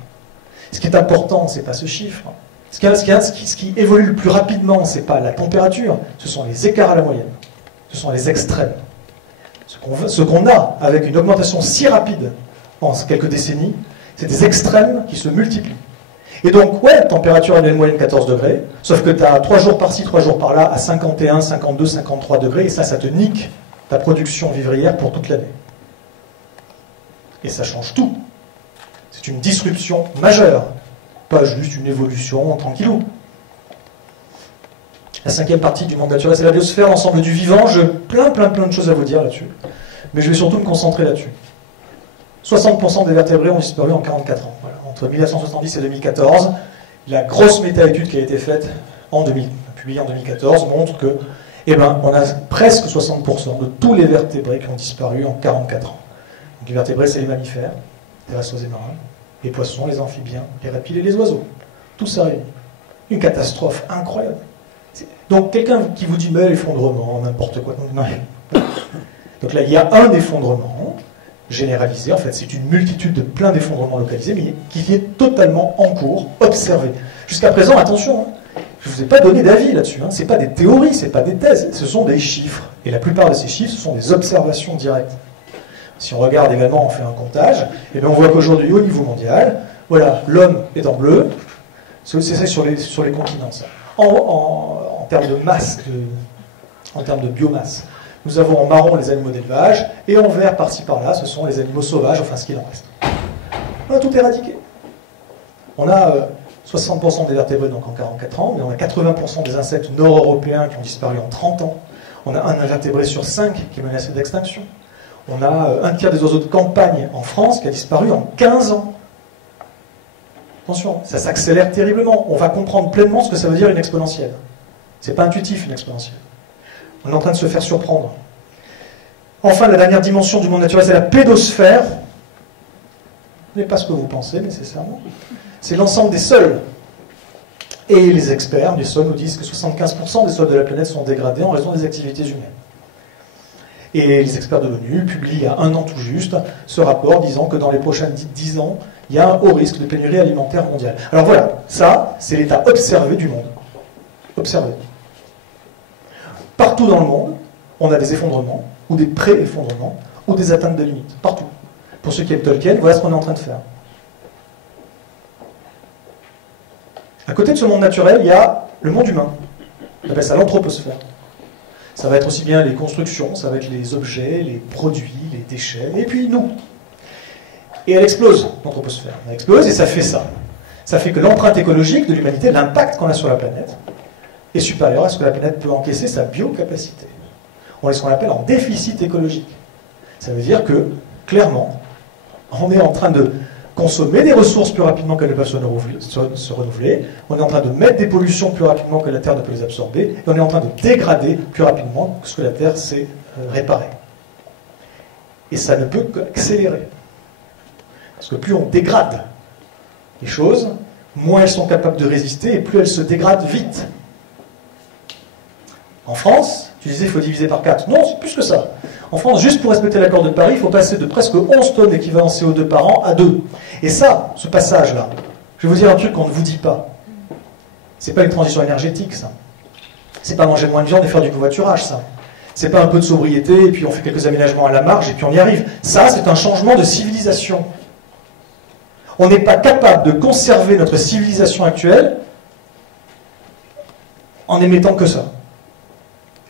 Ce qui est important, ce n'est pas ce chiffre. Ce qui évolue le plus rapidement, ce n'est pas la température, ce sont les écarts à la moyenne. Ce sont les extrêmes. Ce qu'on a avec une augmentation si rapide en quelques décennies, c'est des extrêmes qui se multiplient. Et donc, ouais, température annuelle moyenne 14 degrés, sauf que tu as 3 jours par-ci, 3 jours par-là, à 51, 52, 53 degrés, et ça te nique ta production vivrière pour toute l'année. Et ça change tout. C'est une disruption majeure, pas juste une évolution tranquillou. La cinquième partie du monde naturel, c'est la biosphère, l'ensemble du vivant. J'ai plein de choses à vous dire là-dessus. Mais je vais surtout me concentrer là-dessus. 60% des vertébrés ont disparu en 44 ans. Voilà. Entre 1970 et 2014, la grosse méta-étude qui a été faite publiée en 2014 montre que on a presque 60% de tous les vertébrés qui ont disparu en 44 ans. Donc, les vertébrés, c'est les mammifères, terrestres et marins, les poissons, les amphibiens, les reptiles et les oiseaux. Tout ça réuni. Une catastrophe incroyable. Donc quelqu'un qui vous dit mais l'effondrement, n'importe quoi. Non. Donc là, il y a un effondrement généralisé. En fait, c'est une multitude de plein d'effondrements localisés, mais qui est totalement en cours, observé. Jusqu'à présent, attention, je ne vous ai pas donné d'avis là-dessus. Ce n'est pas des théories, ce n'est pas des thèses, ce sont des chiffres. Et la plupart de ces chiffres, ce sont des observations directes. Si on regarde également, on fait un comptage, et bien on voit qu'aujourd'hui, au niveau mondial, voilà, l'homme est en bleu, c'est ça sur les continents, ça. En termes de masse, en termes de biomasse. Nous avons en marron les animaux d'élevage, et en vert, par-ci par-là, ce sont les animaux sauvages, enfin ce qu'il en reste. On a tout éradiqué. On a 60% des vertébrés donc en 44 ans, mais on a 80% des insectes nord-européens qui ont disparu en 30 ans. On a un invertébré sur 5 qui est menacé d'extinction. On a un tiers des oiseaux de campagne en France qui a disparu en 15 ans. Attention, ça s'accélère terriblement. On va comprendre pleinement ce que ça veut dire une exponentielle. C'est pas intuitif, une exponentielle. On est en train de se faire surprendre. Enfin, la dernière dimension du monde naturel, c'est la pédosphère. Ce n'est pas ce que vous pensez nécessairement. C'est l'ensemble des sols. Et les experts du sol nous disent que 75% des sols de la planète sont dégradés en raison des activités humaines. Et les experts de l'ONU publient il y a 1 an tout juste ce rapport disant que dans les prochains 10 ans, il y a un haut risque de pénurie alimentaire mondiale. Alors voilà, ça, c'est l'état observé du monde. Observé. Partout dans le monde, on a des effondrements, ou des pré-effondrements, ou des atteintes de limites. Partout. Pour ceux qui aiment Tolkien, voilà ce qu'on est en train de faire. À côté de ce monde naturel, il y a le monde humain. On appelle ça l'anthroposphère. Ça va être aussi bien les constructions, ça va être les objets, les produits, les déchets, et puis nous. Et elle explose, l'anthroposphère. Elle explose et ça fait ça. Ça fait que l'empreinte écologique de l'humanité, l'impact qu'on a sur la planète, est supérieur à ce que la planète peut encaisser sa biocapacité. On est ce qu'on appelle en déficit écologique. Ça veut dire que, clairement, on est en train de consommer des ressources plus rapidement qu'elles ne peuvent se renouveler, on est en train de mettre des pollutions plus rapidement que la Terre ne peut les absorber, et on est en train de dégrader plus rapidement que ce que la Terre sait réparer. Et ça ne peut qu'accélérer. Parce que plus on dégrade les choses, moins elles sont capables de résister, et plus elles se dégradent vite. En France, tu disais qu'il faut diviser par 4. Non, c'est plus que ça. En France, juste pour respecter l'accord de Paris, il faut passer de presque 11 tonnes équivalent CO2 par an à 2. Et ça, ce passage-là, je vais vous dire un truc qu'on ne vous dit pas. C'est pas une transition énergétique, ça. C'est pas manger moins de viande et faire du covoiturage, ça. C'est pas un peu de sobriété et puis on fait quelques aménagements à la marge et puis on y arrive. Ça, c'est un changement de civilisation. On n'est pas capable de conserver notre civilisation actuelle en émettant que ça.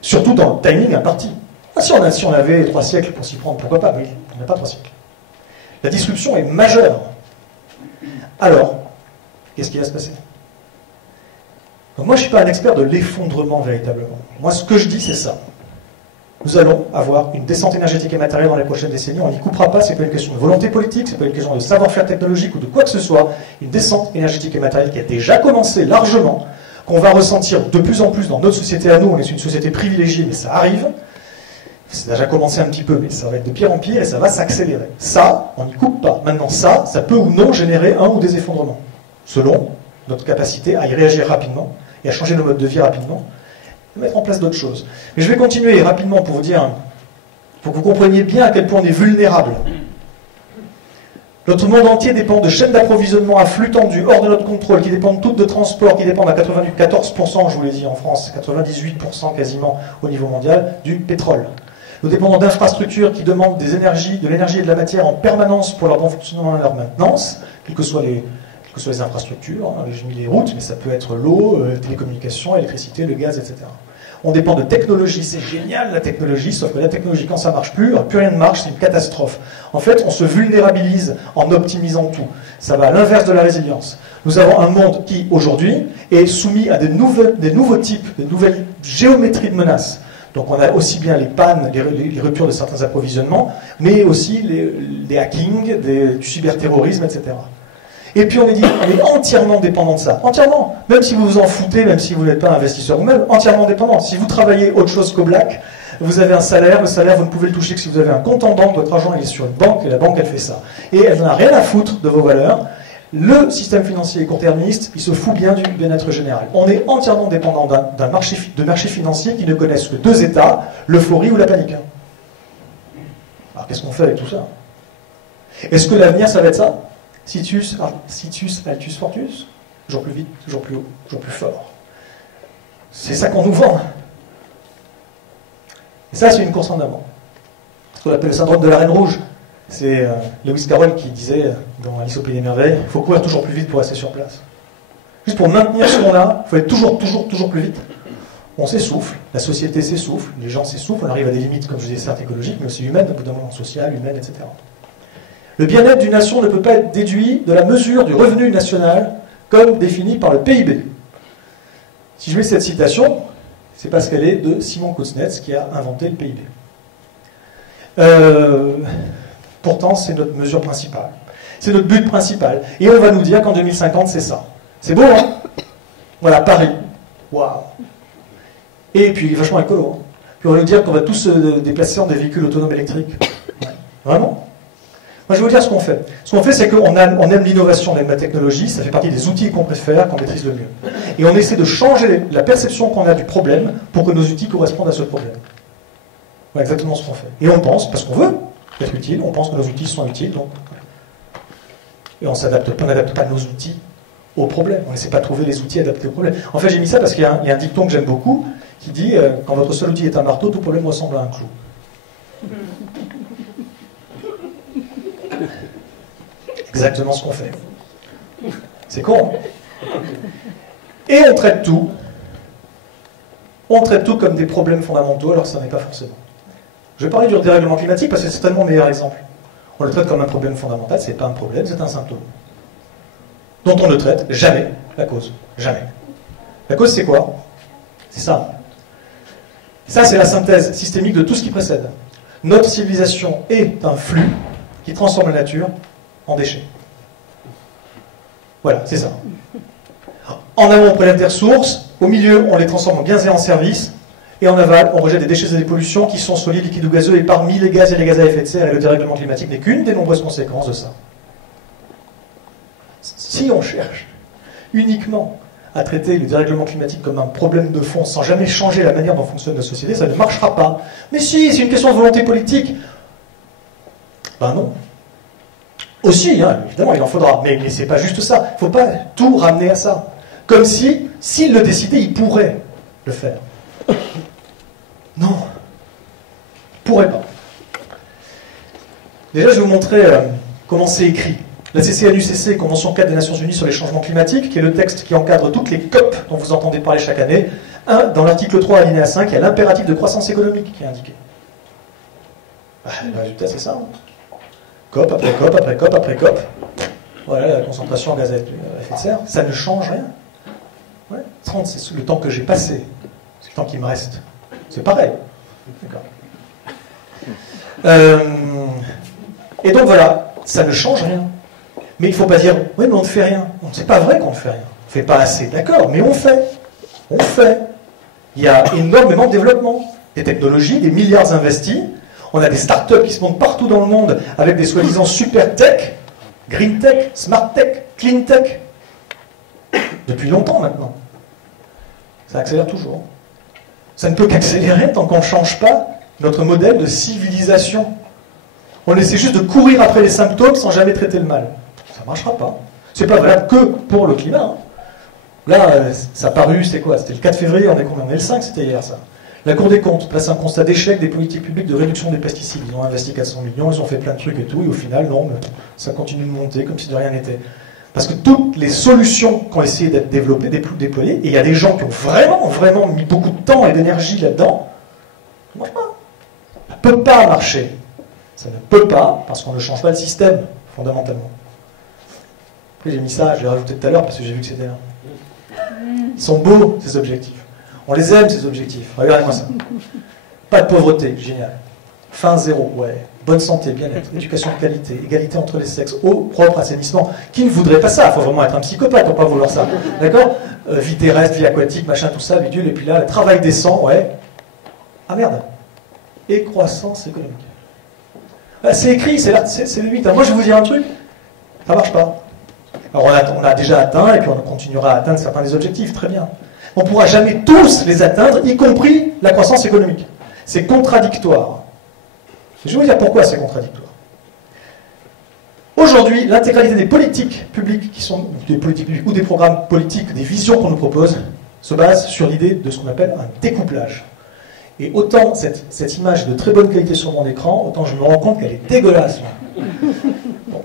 Surtout dans le timing imparti. Ah, si on avait 3 siècles pour s'y prendre, pourquoi pas? Oui, on n'a pas 3 siècles. La disruption est majeure. Alors, qu'est-ce qui va se passer? Donc moi, je ne suis pas un expert de l'effondrement véritablement. Moi, ce que je dis, c'est ça. Nous allons avoir une descente énergétique et matérielle dans les prochaines décennies. On n'y coupera pas, ce n'est pas une question de volonté politique, ce n'est pas une question de savoir-faire technologique ou de quoi que ce soit. Une descente énergétique et matérielle qui a déjà commencé largement, qu'on va ressentir de plus en plus dans notre société à nous. On est une société privilégiée, mais ça arrive. C'est déjà commencé un petit peu, mais ça va être de pire en pire et ça va s'accélérer. Ça, on n'y coupe pas. Maintenant, ça peut ou non générer un ou des effondrements, selon notre capacité à y réagir rapidement et à changer nos modes de vie rapidement, et mettre en place d'autres choses. Mais je vais continuer rapidement pour vous dire, pour que vous compreniez bien à quel point on est vulnérable. Notre monde entier dépend de chaînes d'approvisionnement à flux tendu, hors de notre contrôle, qui dépendent toutes de transport, qui dépendent à 94%, je vous l'ai dit en France, 98% quasiment au niveau mondial, du pétrole. Nous dépendons d'infrastructures qui demandent de l'énergie et de la matière en permanence pour leur bon fonctionnement et leur maintenance, quelles que soient les infrastructures, hein, j'ai mis les routes, mais ça peut être l'eau, télécommunications, l'électricité, le gaz, etc. On dépend de technologie, c'est génial la technologie, sauf que la technologie, quand ça marche plus rien ne marche, c'est une catastrophe. En fait, on se vulnérabilise en optimisant tout. Ça va à l'inverse de la résilience. Nous avons un monde qui, aujourd'hui, est soumis à des nouveaux types, des nouvelles géométries de menaces. Donc on a aussi bien les pannes, les ruptures de certains approvisionnements, mais aussi les hackings, du cyberterrorisme, etc. Et puis on est entièrement dépendant de ça. Entièrement. Même si vous vous en foutez, même si vous n'êtes pas investisseur vous-même, entièrement dépendant. Si vous travaillez autre chose qu'au black, vous avez un salaire, le salaire vous ne pouvez le toucher que si vous avez un compte en banque, votre argent il est sur une banque, et la banque elle fait ça. Et elle n'en a rien à foutre de vos valeurs. Le système financier est court-termiste, il se fout bien du bien-être général. On est entièrement dépendant de marchés financiers qui ne connaissent que 2 états, l'euphorie ou la panique. Alors qu'est-ce qu'on fait avec tout ça? Est-ce que l'avenir ça va être ça? Situs, altus, fortus, toujours plus vite, toujours plus haut, toujours plus fort. C'est ça qu'on nous vend. Et ça, c'est une course en avant. Ce qu'on appelle le syndrome de la Reine Rouge. C'est Lewis Carroll qui disait dans Alice au Pays des Merveilles, il faut courir toujours plus vite pour rester sur place. Juste pour maintenir ce qu'on a, il faut être toujours plus vite. On s'essouffle, la société s'essouffle, les gens s'essoufflent, on arrive à des limites, comme je disais, certes écologiques, mais aussi humaines, au bout d'un moment social, humaine, etc. Le bien-être d'une nation ne peut pas être déduit de la mesure du revenu national comme défini par le PIB. Si je mets cette citation, c'est parce qu'elle est de Simon Kuznets qui a inventé le PIB. Pourtant, c'est notre mesure principale. C'est notre but principal. Et on va nous dire qu'en 2050, c'est ça. C'est beau, hein? Voilà, Paris. Waouh. Et puis, vachement écolo. Hein. Puis on va nous dire qu'on va tous se déplacer en des véhicules autonomes électriques. Ouais. Vraiment? Moi, je vais vous dire ce qu'on fait. Ce qu'on fait, c'est qu'on aime l'innovation, on aime la technologie, ça fait partie des outils qu'on préfère, qu'on maîtrise le mieux. Et on essaie de changer la perception qu'on a du problème pour que nos outils correspondent à ce problème. Voilà exactement ce qu'on fait. Et on pense, parce qu'on veut être utile, on pense que nos outils sont utiles, donc... Et on n'adapte pas nos outils au problème. On n'essaie pas de trouver les outils adaptés au problème. En fait, j'ai mis ça parce qu'il y a un dicton que j'aime beaucoup qui dit quand votre seul outil est un marteau, tout problème ressemble à un clou. Exactement ce qu'on fait. C'est con. Et on traite tout. On traite tout comme des problèmes fondamentaux, alors que ça n'est pas forcément. Je vais parler du dérèglement climatique parce que c'est tellement le meilleur exemple. On le traite comme un problème fondamental, c'est pas un problème, c'est un symptôme. Dont on ne traite jamais la cause. Jamais. La cause, c'est quoi? C'est ça. Ça, c'est la synthèse systémique de tout ce qui précède. Notre civilisation est un flux qui transforme la nature en déchets. Voilà, c'est ça. En amont, on prélève des ressources, au milieu, on les transforme en biens et en services, et en aval, on rejette des déchets et des pollutions qui sont solides, liquides ou gazeux, et parmi les gaz et les gaz à effet de serre, et le dérèglement climatique n'est qu'une des nombreuses conséquences de ça. Si on cherche uniquement à traiter le dérèglement climatique comme un problème de fond, sans jamais changer la manière dont fonctionne la société, ça ne marchera pas. Mais si, c'est une question de volonté politique. Ben non. Aussi, hein, évidemment, il en faudra, mais c'est pas juste ça. Il ne faut pas tout ramener à ça. Comme si, s'il le décidait, il pourrait le faire. Non. Il ne pourrait pas. Déjà, je vais vous montrer comment c'est écrit. La CCNUCC, Convention 4 des Nations Unies sur les changements climatiques, qui est le texte qui encadre toutes les COP dont vous entendez parler chaque année. Dans l'article 3, alinéa 5, il y a l'impératif de croissance économique qui est indiqué. Le résultat, c'est ça. Hein. COP après COP après COP après COP. Voilà la concentration en gaz à effet de serre. Ça ne change rien. Ouais. 30, c'est le temps que j'ai passé. C'est le temps qui me reste. C'est pareil. D'accord. Et donc voilà, ça ne change rien. Mais il ne faut pas dire, oui, mais on ne fait rien. C'est pas vrai qu'on ne fait rien. On ne fait pas assez, d'accord, mais on fait. On fait. Il y a énormément de développement. Des technologies, des milliards investis. On a des startups qui se montent partout dans le monde avec des soi-disant super tech, green tech, smart tech, clean tech. Depuis longtemps maintenant. Ça accélère toujours. Ça ne peut qu'accélérer tant qu'on ne change pas notre modèle de civilisation. On essaie juste de courir après les symptômes sans jamais traiter le mal. Ça ne marchera pas. C'est pas valable que pour le climat. Hein. Là, ça a paru, c'est quoi? C'était le 4 février, on est combien? On est le 5, c'était hier ça. La Cour des comptes place un constat d'échec des politiques publiques de réduction des pesticides. Ils ont investi 400 millions, ils ont fait plein de trucs et tout, et au final, non, ça continue de monter comme si de rien n'était. Parce que toutes les solutions qui ont essayé d'être développées, déployées, et il y a des gens qui ont vraiment mis beaucoup de temps et d'énergie là-dedans, ça ne marche pas. Ça ne peut pas marcher. Ça ne peut pas, parce qu'on ne change pas le système, fondamentalement. Après, j'ai mis ça, je l'ai rajouté tout à l'heure, parce que j'ai vu que c'était là. Ils sont beaux, ces objectifs. On les aime, ces objectifs. Regardez-moi ça. Pas de pauvreté, génial. Faim zéro, ouais. Bonne santé, bien-être, éducation de qualité, égalité entre les sexes, eau propre, assainissement. Qui ne voudrait pas ça? Il faut vraiment être un psychopathe pour ne pas vouloir ça. D'accord? Vie terrestre, vie aquatique, machin, tout ça, bidule, et puis là, le travail décent, ouais. Ah merde. Et croissance économique. C'est écrit, c'est le 8. Moi, je vais vous dire un truc. Ça marche pas. Alors, on a déjà atteint, et puis on continuera à atteindre certains des objectifs, très bien. On ne pourra jamais tous les atteindre, y compris la croissance économique. C'est contradictoire. Je vais vous dire pourquoi c'est contradictoire. Aujourd'hui, l'intégralité des politiques publiques qui sont des politiques publiques ou des programmes politiques, des visions qu'on nous propose, se base sur l'idée de ce qu'on appelle un découplage. Et autant cette image est de très bonne qualité sur mon écran, autant je me rends compte qu'elle est dégueulasse. Bon,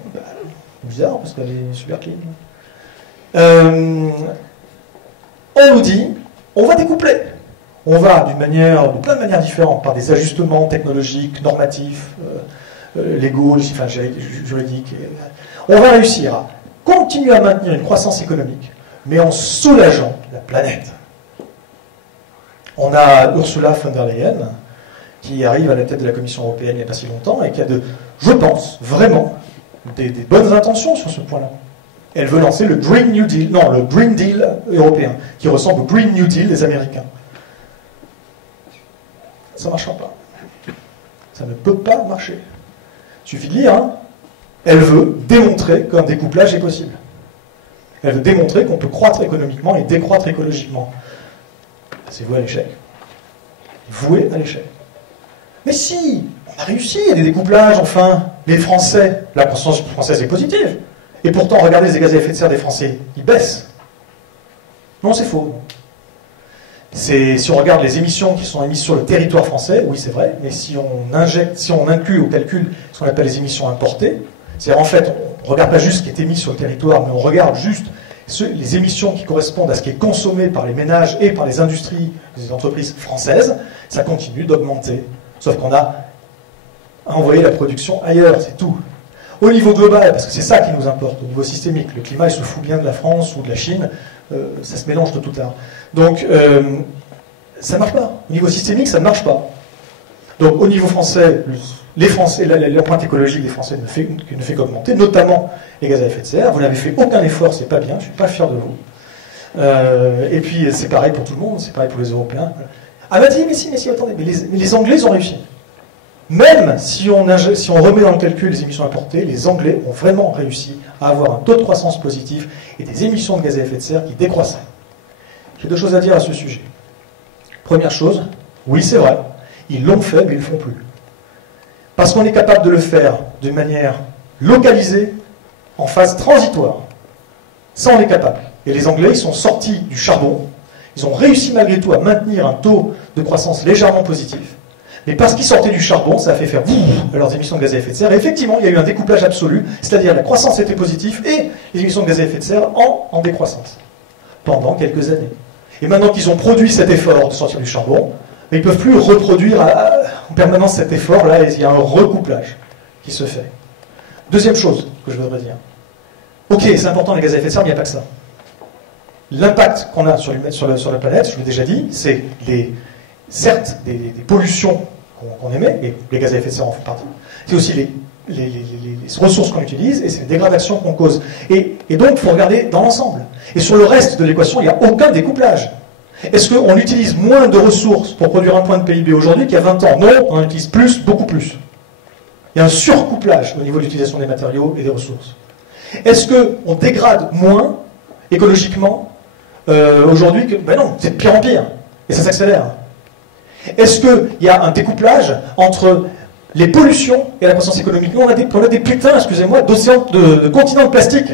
bizarre, parce qu'elle est super clean. On nous dit, on va découpler. On va de plein de manières différentes, par des ajustements technologiques, normatifs, légaux, enfin, juridiques. On va réussir à continuer à maintenir une croissance économique, mais en soulageant la planète. On a Ursula von der Leyen qui arrive à la tête de la Commission européenne il n'y a pas si longtemps, et qui a, je pense, vraiment, des bonnes intentions sur ce point-là. Elle veut lancer le Green New Deal, non, le Green Deal européen, qui ressemble au Green New Deal des Américains. Ça ne marchera pas. Ça ne peut pas marcher. Il suffit de lire, hein. Elle veut démontrer qu'un découplage est possible. Elle veut démontrer qu'on peut croître économiquement et décroître écologiquement. C'est voué à l'échec. Voué à l'échec. Mais si, on a réussi, il y a des découplages, enfin. Les Français, la croissance française est positive. Et pourtant, regardez les gaz à effet de serre des Français, ils baissent. Non, c'est faux. Si on regarde les émissions qui sont émises sur le territoire français, oui, c'est vrai, mais si on inclut au calcul ce qu'on appelle les émissions importées, c'est-à-dire en fait, on ne regarde pas juste ce qui est émis sur le territoire, mais on regarde juste les émissions qui correspondent à ce qui est consommé par les ménages et par les industries, les entreprises françaises, ça continue d'augmenter. Sauf qu'on a envoyé la production ailleurs, c'est tout. Au niveau global, parce que c'est ça qui nous importe, au niveau systémique, le climat il se fout bien de la France ou de la Chine, ça se mélange de tout tard. Donc, ça ne marche pas. Au niveau systémique, ça ne marche pas. Donc, au niveau français, l'empreinte écologique des Français ne fait qu'augmenter, notamment les gaz à effet de serre. Vous n'avez fait aucun effort, c'est pas bien, je ne suis pas fier de vous. Et puis, c'est pareil pour tout le monde, c'est pareil pour les Européens. Ah bah mais si, attendez, mais les Anglais, ils ont réussi. Même si on remet dans le calcul les émissions importées, les Anglais ont vraiment réussi à avoir un taux de croissance positif et des émissions de gaz à effet de serre qui décroissaient. J'ai deux choses à dire à ce sujet. Première chose, oui c'est vrai, ils l'ont fait mais ils ne le font plus. Parce qu'on est capable de le faire d'une manière localisée, en phase transitoire. Ça on est capable. Et les Anglais, ils sont sortis du charbon, ils ont réussi malgré tout à maintenir un taux de croissance légèrement positif. Mais parce qu'ils sortaient du charbon, ça a fait faire leurs émissions de gaz à effet de serre. Et effectivement, il y a eu un découplage absolu, c'est-à-dire la croissance était positive et les émissions de gaz à effet de serre en décroissance pendant quelques années. Et maintenant qu'ils ont produit cet effort de sortir du charbon, ils ne peuvent plus reproduire en permanence cet effort-là, et il y a un recouplage qui se fait. Deuxième chose que je voudrais dire. Ok, c'est important les gaz à effet de serre, mais il n'y a pas que ça. L'impact qu'on a sur la planète, je l'ai déjà dit, c'est certes des pollutions qu'on émet, et les gaz à effet de serre en font partie, c'est aussi les ressources qu'on utilise, et c'est les dégradations qu'on cause. Et donc, il faut regarder dans l'ensemble. Et sur le reste de l'équation, il n'y a aucun découplage. Est-ce qu'on utilise moins de ressources pour produire un point de PIB aujourd'hui qu'il y a 20 ans? Non, on en utilise plus, beaucoup plus. Il y a un surcouplage au niveau de l'utilisation des matériaux et des ressources. Est-ce qu'on dégrade moins écologiquement aujourd'hui que... Ben non, c'est de pire en pire. Et ça s'accélère. Est-ce qu'il y a un découplage entre les pollutions et la croissance économique? Nous, on a des putains, excusez-moi, de continents de plastique.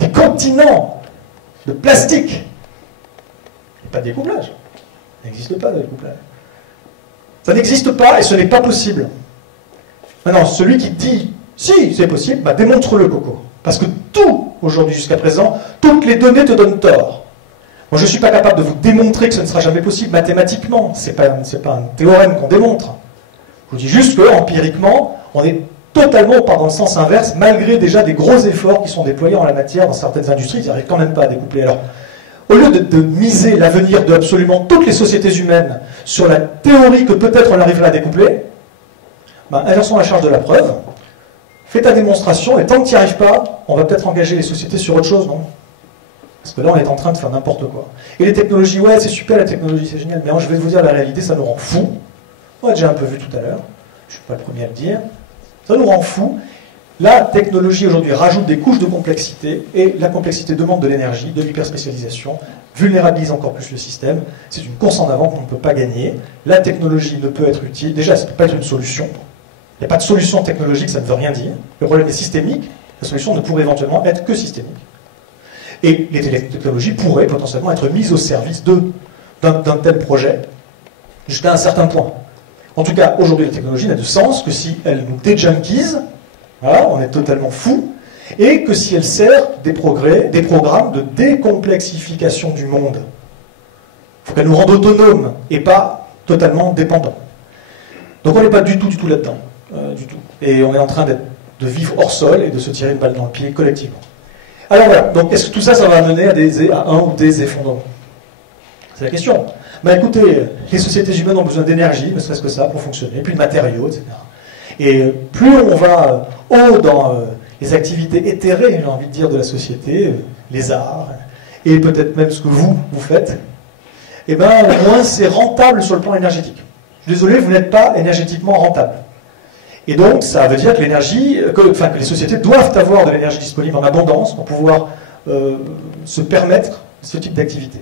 Des continents de plastique. Il n'y a pas de découplage. Il n'existe pas de découplage. Ça n'existe pas et ce n'est pas possible. Maintenant, celui qui dit « si, c'est possible bah, », démontre-le, Coco. Parce que tout, aujourd'hui, jusqu'à présent, toutes les données te donnent tort. Moi, je ne suis pas capable de vous démontrer que ce ne sera jamais possible mathématiquement. Ce n'est pas un théorème qu'on démontre. Je vous dis juste qu'empiriquement, on est totalement, par dans le sens inverse, malgré déjà des gros efforts qui sont déployés en la matière dans certaines industries, ils n'arrivent quand même pas à découpler. Alors, au lieu de miser l'avenir de absolument toutes les sociétés humaines sur la théorie que peut-être on arrivera à découpler, ben, inversons la charge de la preuve, fais ta démonstration, et tant que tu n'y arrives pas, on va peut-être engager les sociétés sur autre chose, non? Parce que là, on est en train de faire n'importe quoi. Et les technologies, ouais, c'est super, la technologie, c'est génial, mais je vais vous dire la réalité, ça nous rend fous. On l'a déjà un peu vu tout à l'heure, je ne suis pas le premier à le dire. Ça nous rend fous. La technologie aujourd'hui rajoute des couches de complexité, et la complexité demande de l'énergie, de l'hyperspécialisation, vulnérabilise encore plus le système. C'est une course en avant qu'on ne peut pas gagner. La technologie ne peut être utile. Déjà, ça ne peut pas être une solution. Il n'y a pas de solution technologique, ça ne veut rien dire. Le problème est systémique. La solution ne pourrait éventuellement être que systémique. Et les technologies pourraient potentiellement être mises au service d'un tel projet jusqu'à un certain point. En tout cas, aujourd'hui, la technologie n'a de sens que si elle nous déjunkise, voilà, on est totalement fou, et que si elle sert des programmes de décomplexification du monde. Il faut qu'elle nous rende autonomes et pas totalement dépendants. Donc on n'est pas du tout là-dedans. Du tout. Et on est en train de vivre hors sol et de se tirer une balle dans le pied collectivement. Alors voilà, donc est-ce que tout ça, ça va mener à un ou des effondrements? C'est la question. bah écoutez, les sociétés humaines ont besoin d'énergie, ne serait-ce que ça, pour fonctionner, et puis de matériaux, etc. Et plus on va haut dans les activités éthérées, j'ai envie de dire, de la société, les arts, et peut-être même ce que vous faites, et ben moins c'est rentable sur le plan énergétique. Désolé, vous n'êtes pas énergétiquement rentable. Et donc, ça veut dire que l'énergie, que les sociétés doivent avoir de l'énergie disponible en abondance pour pouvoir se permettre ce type d'activité.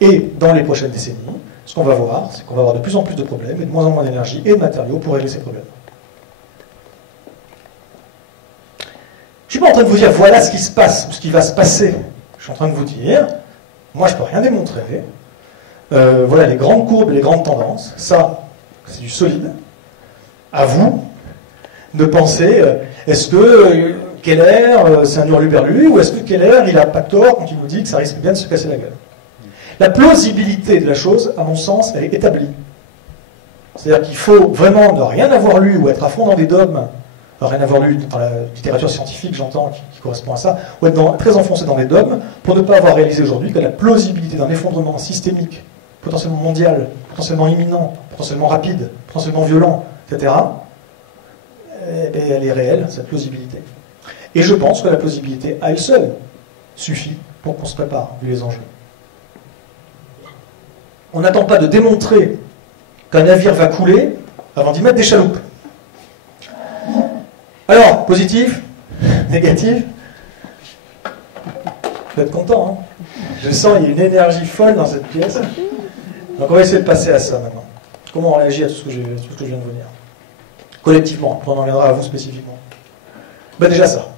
Et dans les prochaines décennies, ce qu'on va voir, c'est qu'on va avoir de plus en plus de problèmes et de moins en moins d'énergie et de matériaux pour régler ces problèmes. Je ne suis pas en train de vous dire voilà ce qui se passe ou ce qui va se passer. Je suis en train de vous dire, moi je ne peux rien démontrer. Voilà les grandes courbes et les grandes tendances. Ça, c'est du solide. À vous de penser, est-ce que Keller, c'est un hurluberlu, ou est-ce que Keller, il n'a pas tort quand il nous dit que ça risque bien de se casser la gueule? La plausibilité de la chose, à mon sens, elle est établie. C'est-à-dire qu'il faut vraiment ne rien avoir lu ou être à fond dans des dogmes, rien avoir lu dans la littérature scientifique, j'entends, qui correspond à ça, ou être très enfoncé dans des dogmes, pour ne pas avoir réalisé aujourd'hui que la plausibilité d'un effondrement systémique, potentiellement mondial, potentiellement imminent, potentiellement rapide, potentiellement violent, etc., elle est réelle, cette plausibilité. Et je pense que la plausibilité à elle seule suffit pour qu'on se prépare, vu les enjeux. On n'attend pas de démontrer qu'un navire va couler avant d'y mettre des chaloupes. Alors, positif, négatif, vous êtes content, hein? Je sens qu'il y a une énergie folle dans cette pièce. Donc on va essayer de passer à ça maintenant. Comment on réagit à tout ce que je viens de vous dire? Collectivement, on en viendra à vous spécifiquement. Ben déjà ça.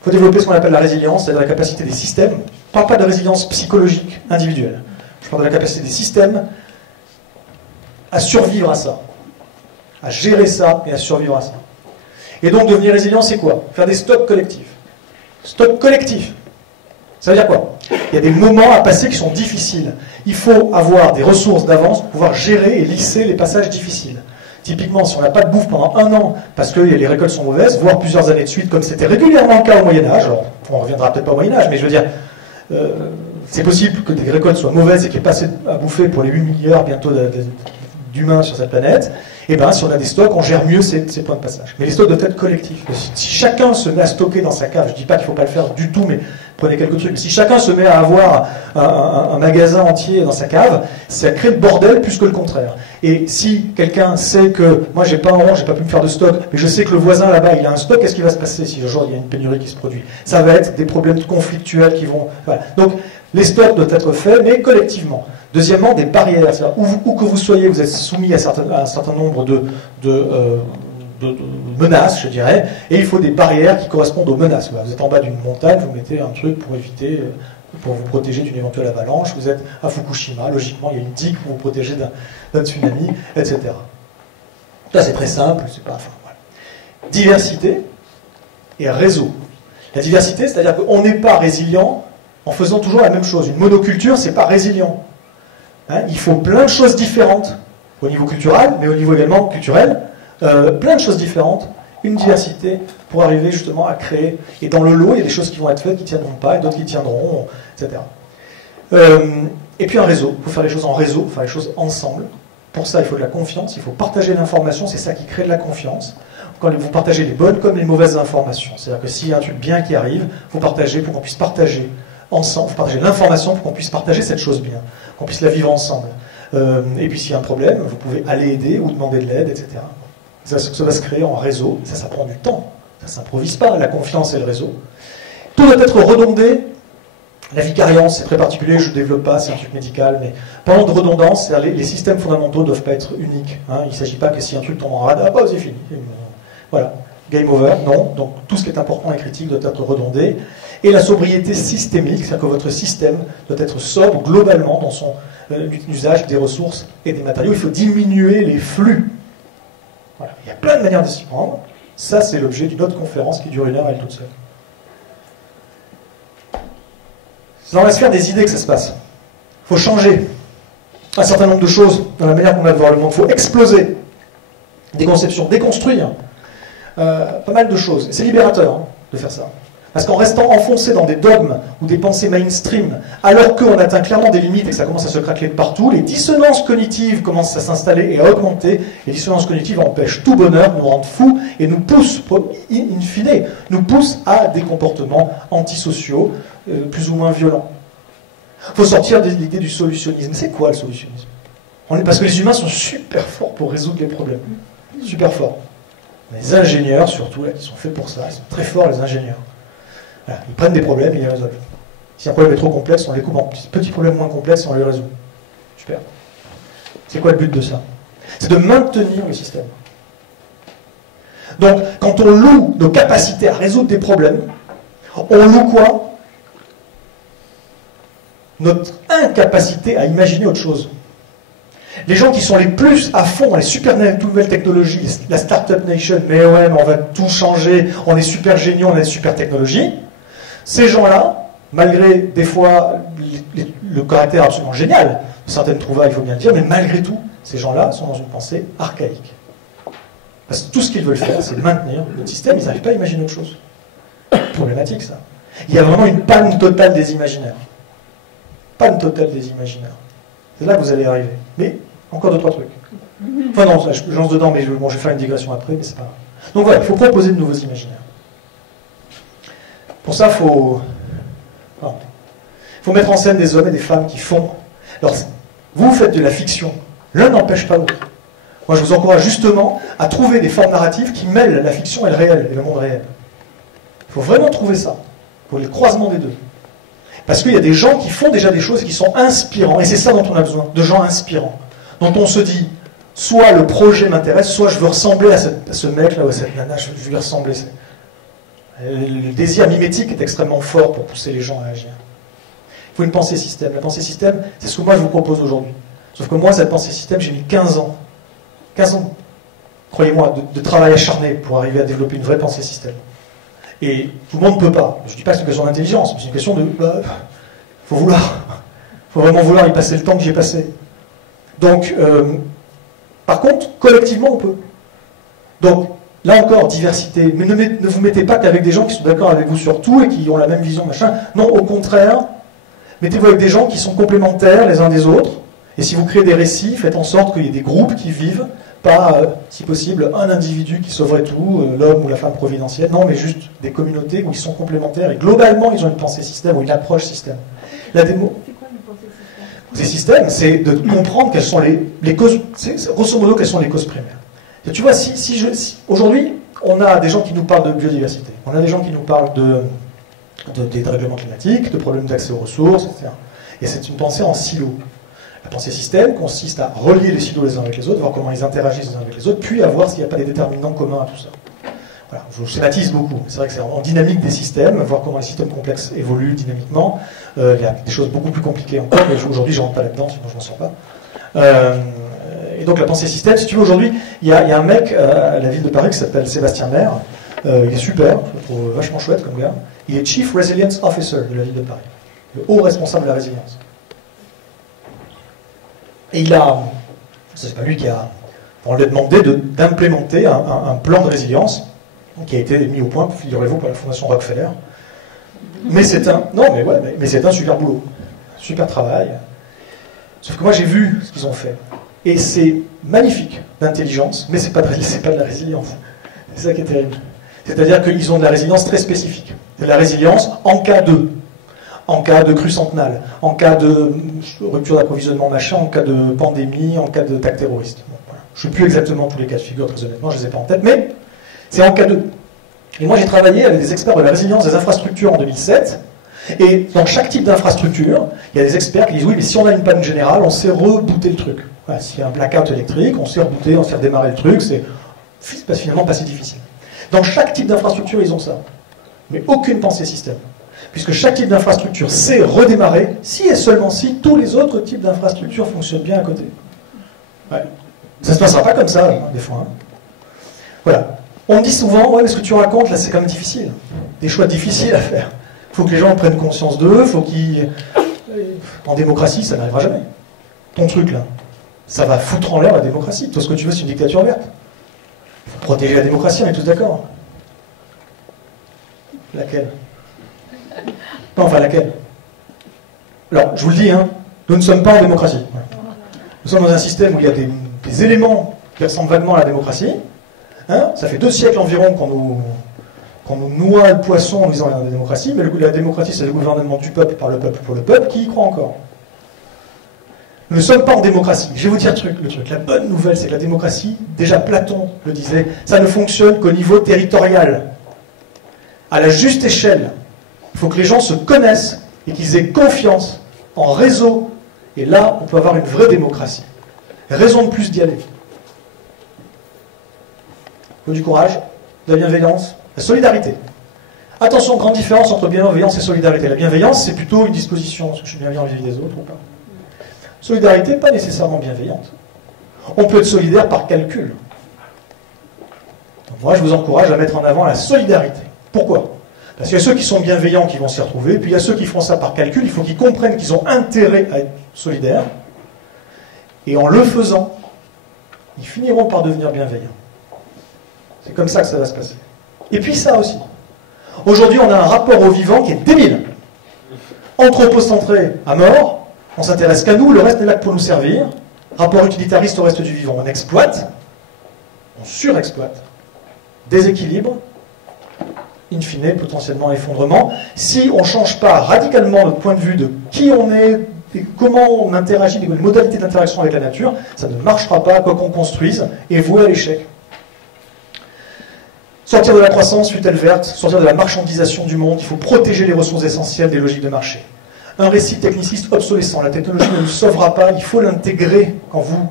Il faut développer ce qu'on appelle la résilience, c'est-à-dire la capacité des systèmes. Je ne parle pas de résilience psychologique, individuelle. Je parle de la capacité des systèmes à survivre à ça, à gérer ça et à survivre à ça. Et donc devenir résilient, c'est quoi? Faire des stocks collectifs. Stocks collectifs. Ça veut dire quoi? Il y a des moments à passer qui sont difficiles. Il faut avoir des ressources d'avance pour pouvoir gérer et lisser les passages difficiles. Typiquement, si on n'a pas de bouffe pendant 1 an parce que les récoltes sont mauvaises, voire plusieurs années de suite, comme c'était régulièrement le cas au Moyen-Âge, alors on ne reviendra peut-être pas au Moyen-Âge, mais je veux dire, c'est possible que des récoltes soient mauvaises et qu'il n'y ait pas assez à bouffer pour les 8 milliards bientôt d'humains sur cette planète, et bien si on a des stocks, on gère mieux ces points de passage. Mais les stocks doivent être collectifs. Si chacun se met à stocker dans sa cave, je ne dis pas qu'il ne faut pas le faire du tout, mais prenez quelques trucs. Si chacun se met à avoir un magasin entier dans sa cave, ça crée le bordel plus que le contraire. Et si quelqu'un sait que moi j'ai pas un rond, j'ai pas pu me faire de stock, mais je sais que le voisin là-bas il a un stock, qu'est-ce qui va se passer si un jour il y a une pénurie qui se produit? Ça va être des problèmes conflictuels qui vont... Voilà. Donc les stocks doivent être faits, mais collectivement. Deuxièmement, des barrières. Où que vous soyez, vous êtes soumis à un certain nombre de menaces, je dirais, et il faut des barrières qui correspondent aux menaces. Vous êtes en bas d'une montagne, vous mettez un truc pour éviter, pour vous protéger d'une éventuelle avalanche. Vous êtes à Fukushima, logiquement, il y a une digue pour vous protéger d'un tsunami, etc. Ça, c'est très simple, c'est pas... Enfin, voilà. Diversité et réseau. La diversité, c'est-à-dire qu'on n'est pas résilient en faisant toujours la même chose. Une monoculture, c'est pas résilient. Hein, il faut plein de choses différentes au niveau culturel, mais au niveau également culturel. Plein de choses différentes, une diversité pour arriver justement à créer. Et dans le lot, il y a des choses qui vont être faites qui ne tiendront pas, et d'autres qui tiendront, etc. Et puis un réseau. Il faut faire les choses en réseau, faire les choses ensemble. Pour ça, il faut de la confiance, il faut partager l'information, c'est ça qui crée de la confiance. Quand vous partagez les bonnes comme les mauvaises informations. C'est-à-dire que s'il y a un truc bien qui arrive, il faut partager pour qu'on puisse partager ensemble, il faut partager l'information pour qu'on puisse partager cette chose bien, qu'on puisse la vivre ensemble. Et puis s'il y a un problème, vous pouvez aller aider ou demander de l'aide, etc. Ça va se créer en réseau, ça prend du temps, ça ne s'improvise pas, la confiance et le réseau. Tout doit être redondé. La vicariance, c'est très particulier, je ne développe pas, c'est un truc médical, mais parlant de redondance, les systèmes fondamentaux ne doivent pas être uniques. Hein. Il ne s'agit pas que si un truc tombe en rade, ah bah c'est fini. Voilà, game over, non. Donc tout ce qui est important et critique doit être redondé. Et la sobriété systémique, c'est-à-dire que votre système doit être sobre globalement dans son usage des ressources et des matériaux. Il faut diminuer les flux. Voilà. Il y a plein de manières de s'y prendre. Ça, c'est l'objet d'une autre conférence qui dure 1 heure à elle toute seule. C'est dans la sphère des idées que ça se passe. Il faut changer un certain nombre de choses dans la manière qu'on a de voir le monde. Il faut exploser des conceptions, déconstruire pas mal de choses. C'est libérateur de faire ça. Parce qu'en restant enfoncé dans des dogmes ou des pensées mainstream, alors qu'on atteint clairement des limites et que ça commence à se craquer de partout, les dissonances cognitives commencent à s'installer et à augmenter. Les dissonances cognitives empêchent tout bonheur, nous rendent fous et nous poussent, in fine, nous poussent à des comportements antisociaux, plus ou moins violents. Il faut sortir de l'idée du solutionnisme. C'est quoi le solutionnisme? Parce que les humains sont super forts pour résoudre les problèmes. Super forts. Les ingénieurs, surtout, là, qui sont faits pour ça, ils sont très forts, les ingénieurs. Voilà, ils prennent des problèmes et ils les résolvent. Si un problème est trop complexe, on les coupe en petits problèmes moins complexes et on les résout. Super. C'est quoi le but de ça? C'est de maintenir le système. Donc, quand on loue nos capacités à résoudre des problèmes, on loue quoi? Notre incapacité à imaginer autre chose. Les gens qui sont les plus à fond dans les super nouvelles technologies, la Startup Nation, mais ouais, mais on va tout changer, on est super géniaux, on a des super technologies, ces gens-là, malgré des fois le caractère absolument génial de certaines trouvailles, il faut bien le dire, mais malgré tout, ces gens-là sont dans une pensée archaïque. Parce que tout ce qu'ils veulent faire, c'est maintenir notre système, ils n'arrivent pas à imaginer autre chose. Problématique, ça. Il y a vraiment une panne totale des imaginaires. Panne totale des imaginaires. C'est là que vous allez arriver. Mais, encore deux, trois trucs. Enfin non, je lance dedans, mais je vais faire une digression après, mais c'est pas grave. Donc voilà, il faut proposer de nouveaux imaginaires. Pour ça, il faut mettre en scène des hommes et des femmes qui font... Alors, vous faites de la fiction, l'un n'empêche pas l'autre. Moi, je vous encourage justement à trouver des formes narratives qui mêlent la fiction et le réel, et le monde réel. Il faut vraiment trouver ça. Il faut le croisement des deux. Parce qu'il y a des gens qui font déjà des choses qui sont inspirants, et c'est ça dont on a besoin, de gens inspirants, dont on se dit, soit le projet m'intéresse, soit je veux ressembler à ce mec-là ou à cette nana, je veux lui ressembler. Le désir mimétique est extrêmement fort pour pousser les gens à agir. Il faut une pensée système. La pensée système, c'est ce que moi je vous propose aujourd'hui. Sauf que moi, cette pensée système, j'ai mis 15 ans. 15 ans, croyez-moi, de travail acharné pour arriver à développer une vraie pensée système. Et tout le monde ne peut pas. Je ne dis pas que c'est une question d'intelligence, mais c'est une question de... faut vouloir. Il faut vraiment vouloir y passer le temps que j'y ai passé. Donc, par contre, collectivement, on peut. Donc, là encore, diversité. Mais ne vous mettez pas qu'avec des gens qui sont d'accord avec vous sur tout et qui ont la même vision, machin. Non, au contraire, mettez-vous avec des gens qui sont complémentaires les uns des autres. Et si vous créez des récits, faites en sorte qu'il y ait des groupes qui vivent, pas, si possible, un individu qui sauverait tout, l'homme ou la femme providentielle, non, mais juste des communautés où ils sont complémentaires et globalement, ils ont une pensée système ou une approche système. La démo... C'est quoi une pensée système? Ces systèmes, c'est de comprendre quelles sont les causes, grosso modo, quelles sont les causes primaires. Et tu vois, aujourd'hui, on a des gens qui nous parlent de biodiversité, on a des gens qui nous parlent des dérèglements climatiques, de problèmes d'accès aux ressources, etc. Et c'est une pensée en silo. La pensée système consiste à relier les silos les uns avec les autres, voir comment ils interagissent les uns avec les autres, puis à voir s'il n'y a pas des déterminants communs à tout ça. Voilà, je vous schématise beaucoup. C'est vrai que c'est en dynamique des systèmes, voir comment les systèmes complexes évoluent dynamiquement. Il y a des choses beaucoup plus compliquées encore, mais aujourd'hui je ne rentre pas là-dedans, sinon je m'en sors pas. Et donc la pensée système, si tu veux, aujourd'hui, il y a un mec à la ville de Paris qui s'appelle Sébastien Maire. Il est super, je le trouve vachement chouette comme gars. Il est Chief Resilience Officer de la ville de Paris, le haut responsable de la résilience. Et c'est pas lui qui a... On lui a demandé d'implémenter un plan de résilience qui a été mis au point, figurez-vous, par la Fondation Rockefeller. Mais c'est un super boulot, super travail. Sauf que moi j'ai vu ce qu'ils ont fait. Et c'est magnifique d'intelligence, mais c'est pas de la résilience. C'est ça qui est terrible. C'est-à-dire qu'ils ont de la résilience très spécifique. C'est de la résilience en cas de crue centenale, en cas de rupture d'approvisionnement machin, en cas de pandémie, en cas d'attaque terroriste. Bon, voilà. Je ne sais plus exactement tous les cas de figure, très honnêtement, je ne les ai pas en tête, mais c'est en cas de... Et moi j'ai travaillé avec des experts de la résilience des infrastructures en 2007, et dans chaque type d'infrastructure, il y a des experts qui disent oui, mais si on a une panne générale, on sait rebooter le truc. Voilà, s'il y a un blackout électrique, on sait rebooter, on sait redémarrer le truc, c'est finalement pas si difficile. Dans chaque type d'infrastructure, ils ont ça. Mais aucune pensée système. Puisque chaque type d'infrastructure sait redémarrer si et seulement si tous les autres types d'infrastructures fonctionnent bien à côté. Ouais. Ça ne se passera pas comme ça, des fois. Hein. Voilà. On me dit souvent, ouais, mais ce que tu racontes, là, c'est quand même difficile. Des choix difficiles à faire. Il faut que les gens prennent conscience d'eux, il faut qu'ils... En démocratie, ça n'arrivera jamais. Ton truc, là, ça va foutre en l'air la démocratie. Toi, ce que tu veux, c'est une dictature verte. Il faut protéger la démocratie, on est tous d'accord. Laquelle ? Non, enfin laquelle? Alors, je vous le dis, hein, nous ne sommes pas en démocratie. Nous sommes dans un système où il y a des éléments qui ressemblent vaguement à la démocratie. Hein, ça fait 2 siècles environ qu'on nous noie le poisson en disant qu'il y a la démocratie, mais la démocratie, c'est le gouvernement du peuple, par le peuple, pour le peuple. Qui y croit encore? Nous ne sommes pas en démocratie. Je vais vous dire le truc. La bonne nouvelle, c'est que la démocratie, déjà Platon le disait, ça ne fonctionne qu'au niveau territorial. À la juste échelle. Il faut que les gens se connaissent et qu'ils aient confiance en réseau. Et là, on peut avoir une vraie démocratie. Raison de plus d'y aller. Il faut du courage, de la bienveillance, la solidarité. Attention, grande différence entre bienveillance et solidarité. La bienveillance, c'est plutôt une disposition, est-ce que je suis bienveillant vis-à-vis des autres ou pas? Solidarité, pas nécessairement bienveillante. On peut être solidaire par calcul. Donc moi, je vous encourage à mettre en avant la solidarité. Pourquoi? Parce qu'il y a ceux qui sont bienveillants qui vont s'y retrouver, puis il y a ceux qui font ça par calcul. Il faut qu'ils comprennent qu'ils ont intérêt à être solidaires. Et en le faisant, ils finiront par devenir bienveillants. C'est comme ça que ça va se passer. Et puis ça aussi. Aujourd'hui, on a un rapport au vivant qui est débile. Anthropocentré à mort. On s'intéresse qu'à nous, le reste est là pour nous servir. Rapport utilitariste au reste du vivant. On exploite, on surexploite, déséquilibre, in fine, potentiellement effondrement. Si on ne change pas radicalement notre point de vue de qui on est, et comment on interagit, les modalités d'interaction avec la nature, ça ne marchera pas, quoi qu'on construise, et voué à l'échec. Sortir de la croissance, fut-elle verte, sortir de la marchandisation du monde, il faut protéger les ressources essentielles des logiques de marché. Un récit techniciste obsolescent, la technologie ne nous sauvera pas, il faut l'intégrer quand vous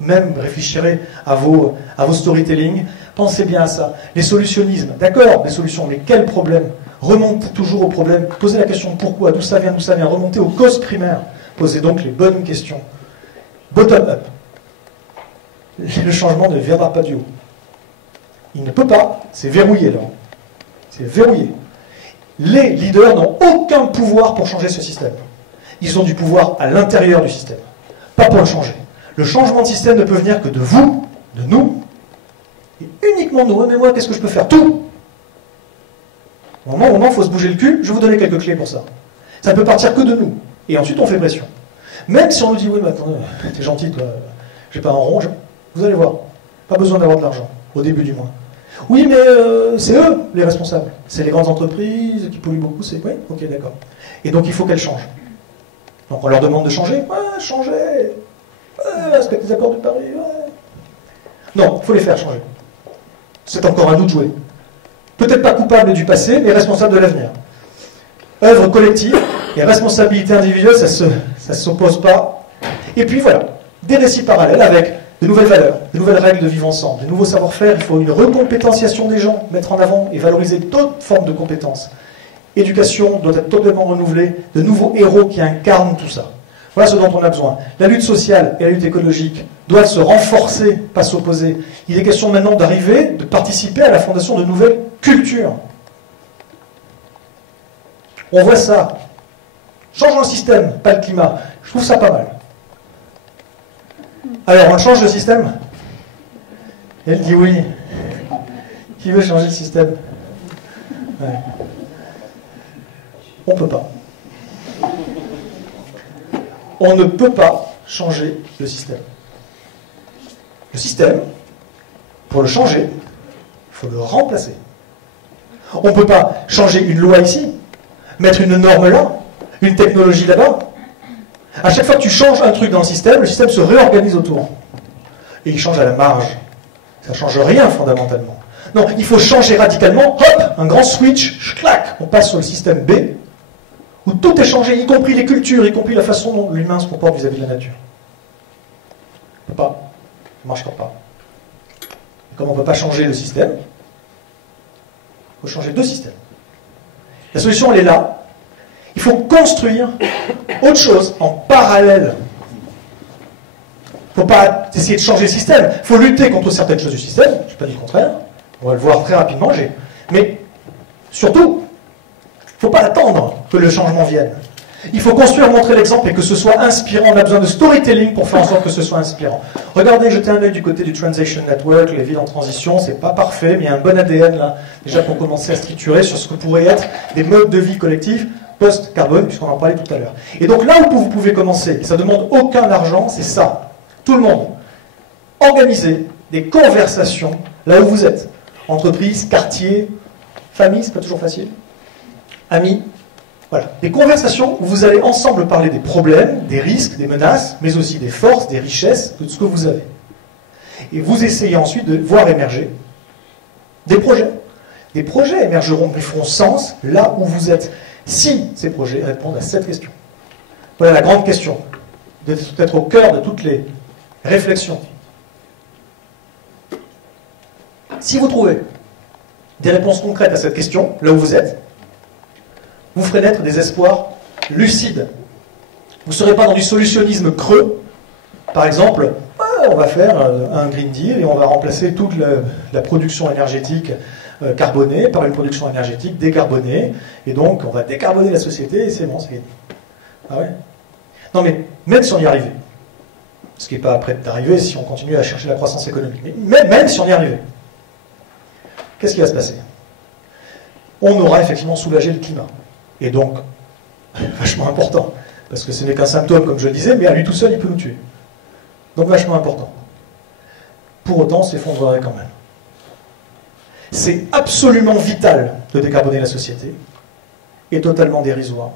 même réfléchirez à vos storytelling. Pensez bien à ça. Les solutionnismes, d'accord, des solutions, mais quel problème? Remontez toujours au problème, posez la question pourquoi, d'où ça vient, remontez aux causes primaires. Posez donc les bonnes questions. Bottom-up. Le changement ne viendra pas du haut. Il ne peut pas, c'est verrouillé là. C'est verrouillé. Les leaders n'ont aucun pouvoir pour changer ce système. Ils ont du pouvoir à l'intérieur du système, pas pour le changer. Le changement de système ne peut venir que de vous, de nous, et uniquement nous. Mais moi, qu'est-ce que je peux faire? Tout. Au moment, il faut se bouger le cul, je vais vous donner quelques clés pour ça. Ça ne peut partir que de nous. Et ensuite, on fait pression. Même si on nous dit, oui, mais attendez, t'es gentil, toi, j'ai pas un rond, vous allez voir, pas besoin d'avoir de l'argent, au début du mois. Oui, mais c'est eux les responsables. C'est les grandes entreprises qui polluent beaucoup. Oui, ok, d'accord. Et donc il faut qu'elles changent. Donc on leur demande de changer. Ouais, changer. Ouais, respecter les accords de Paris. Ouais. Non, il faut les faire changer. C'est encore à nous de jouer. Peut-être pas coupable du passé, mais responsable de l'avenir. Œuvre collective et responsabilité individuelle, ça ne s'oppose pas. Et puis voilà, des récits parallèles avec de nouvelles valeurs, de nouvelles règles de vivre ensemble, de nouveaux savoir-faire. Il faut une recompétentiation des gens, mettre en avant et valoriser d'autres formes de compétences. Éducation doit être totalement renouvelée, de nouveaux héros qui incarnent tout ça. Voilà ce dont on a besoin. La lutte sociale et la lutte écologique doivent se renforcer, pas s'opposer. Il est question maintenant d'arriver, de participer à la fondation de nouvelles cultures. On voit ça. Changeons le système, pas le climat. Je trouve ça pas mal. Alors, on change le système? Elle dit oui. Qui veut changer le système? Ouais. On ne peut pas. On ne peut pas changer le système. Le système, pour le changer, il faut le remplacer. On ne peut pas changer une loi ici, mettre une norme là, une technologie là-bas. À chaque fois que tu changes un truc dans le système se réorganise autour. Et il change à la marge. Ça ne change rien fondamentalement. Non, il faut changer radicalement, hop, un grand switch, clac, on passe sur le système B, où tout est changé, y compris les cultures, y compris la façon dont l'humain se comporte vis-à-vis de la nature. On ne peut pas. Ça ne marchera pas. Et comme on ne peut pas changer le système, il faut changer deux systèmes. La solution, elle est là. Il faut construire autre chose en parallèle. Il ne faut pas essayer de changer le système. Il faut lutter contre certaines choses du système. Je n'ai pas dit le contraire. On va le voir très rapidement. Mais surtout, il ne faut pas attendre que le changement vienne. Il faut construire, montrer l'exemple et que ce soit inspirant. On a besoin de storytelling pour faire en sorte que ce soit inspirant. Regardez, jetez un œil du côté du Transition Network, les villes en transition, c'est pas parfait, mais il y a un bon ADN là, déjà pour commencer à structurer sur ce que pourraient être des modes de vie collectifs post-carbone, puisqu'on en parlait tout à l'heure. Et donc là où vous pouvez commencer, et ça ne demande aucun argent, c'est ça. Tout le monde. Organisez des conversations là où vous êtes. Entreprise, quartier, famille, c'est pas toujours facile. Amis. Voilà, des conversations où vous allez ensemble parler des problèmes, des risques, des menaces, mais aussi des forces, des richesses, de ce que vous avez. Et vous essayez ensuite de voir émerger des projets. Des projets émergeront, mais feront sens là où vous êtes. Si ces projets répondent à cette question. Voilà la grande question, d'être au cœur de toutes les réflexions. Si vous trouvez des réponses concrètes à cette question, là où vous êtes, vous ferez naître des espoirs lucides. Vous ne serez pas dans du solutionnisme creux. Par exemple, on va faire un Green Deal et on va remplacer toute la production énergétique carbonée par une production énergétique décarbonée. Et donc, on va décarboner la société et c'est bon, c'est gagné. Ah ouais? Non mais, même si on y arrivait, ce qui n'est pas prêt d'arriver si on continue à chercher la croissance économique, mais même si on y arrivait, qu'est-ce qui va se passer? On aura effectivement soulagé le climat. Et donc, vachement important, parce que ce n'est qu'un symptôme, comme je le disais, mais à lui tout seul, il peut nous tuer. Donc vachement important. Pour autant, on s'effondrerait quand même. C'est absolument vital de décarboner la société, et totalement dérisoire.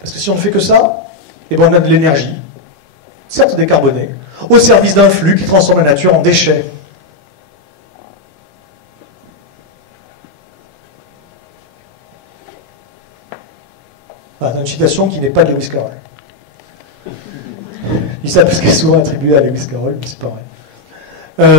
Parce que si on ne fait que ça, eh ben on a de l'énergie, certes décarbonée, au service d'un flux qui transforme la nature en déchets. Voilà, une citation qui n'est pas de Lewis Carroll. Je dis ça parce qu'elle est souvent attribuée à Lewis Carroll, mais c'est pas vrai.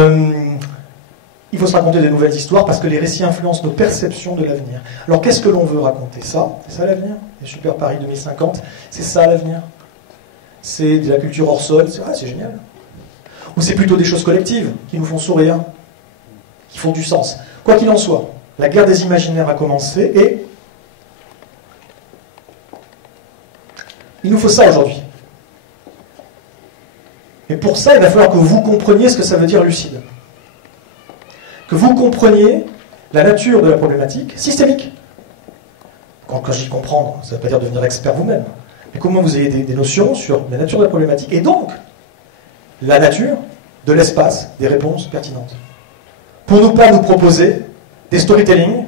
Il faut se raconter des nouvelles histoires parce que les récits influencent nos perceptions de l'avenir. Alors qu'est-ce que l'on veut raconter? Ça, c'est ça l'avenir? Les Super Paris 2050, c'est ça l'avenir? C'est de la culture hors sol, c'est génial. Ou c'est plutôt des choses collectives qui nous font sourire, qui font du sens. Quoi qu'il en soit, la guerre des imaginaires a commencé et il nous faut ça aujourd'hui. Et pour ça, il va falloir que vous compreniez ce que ça veut dire lucide. Que vous compreniez la nature de la problématique systémique. Quand je dis comprendre, ça ne veut pas dire devenir expert vous-même. Mais comment vous ayez des notions sur la nature de la problématique et donc la nature de l'espace des réponses pertinentes. Pour ne pas nous proposer des storytelling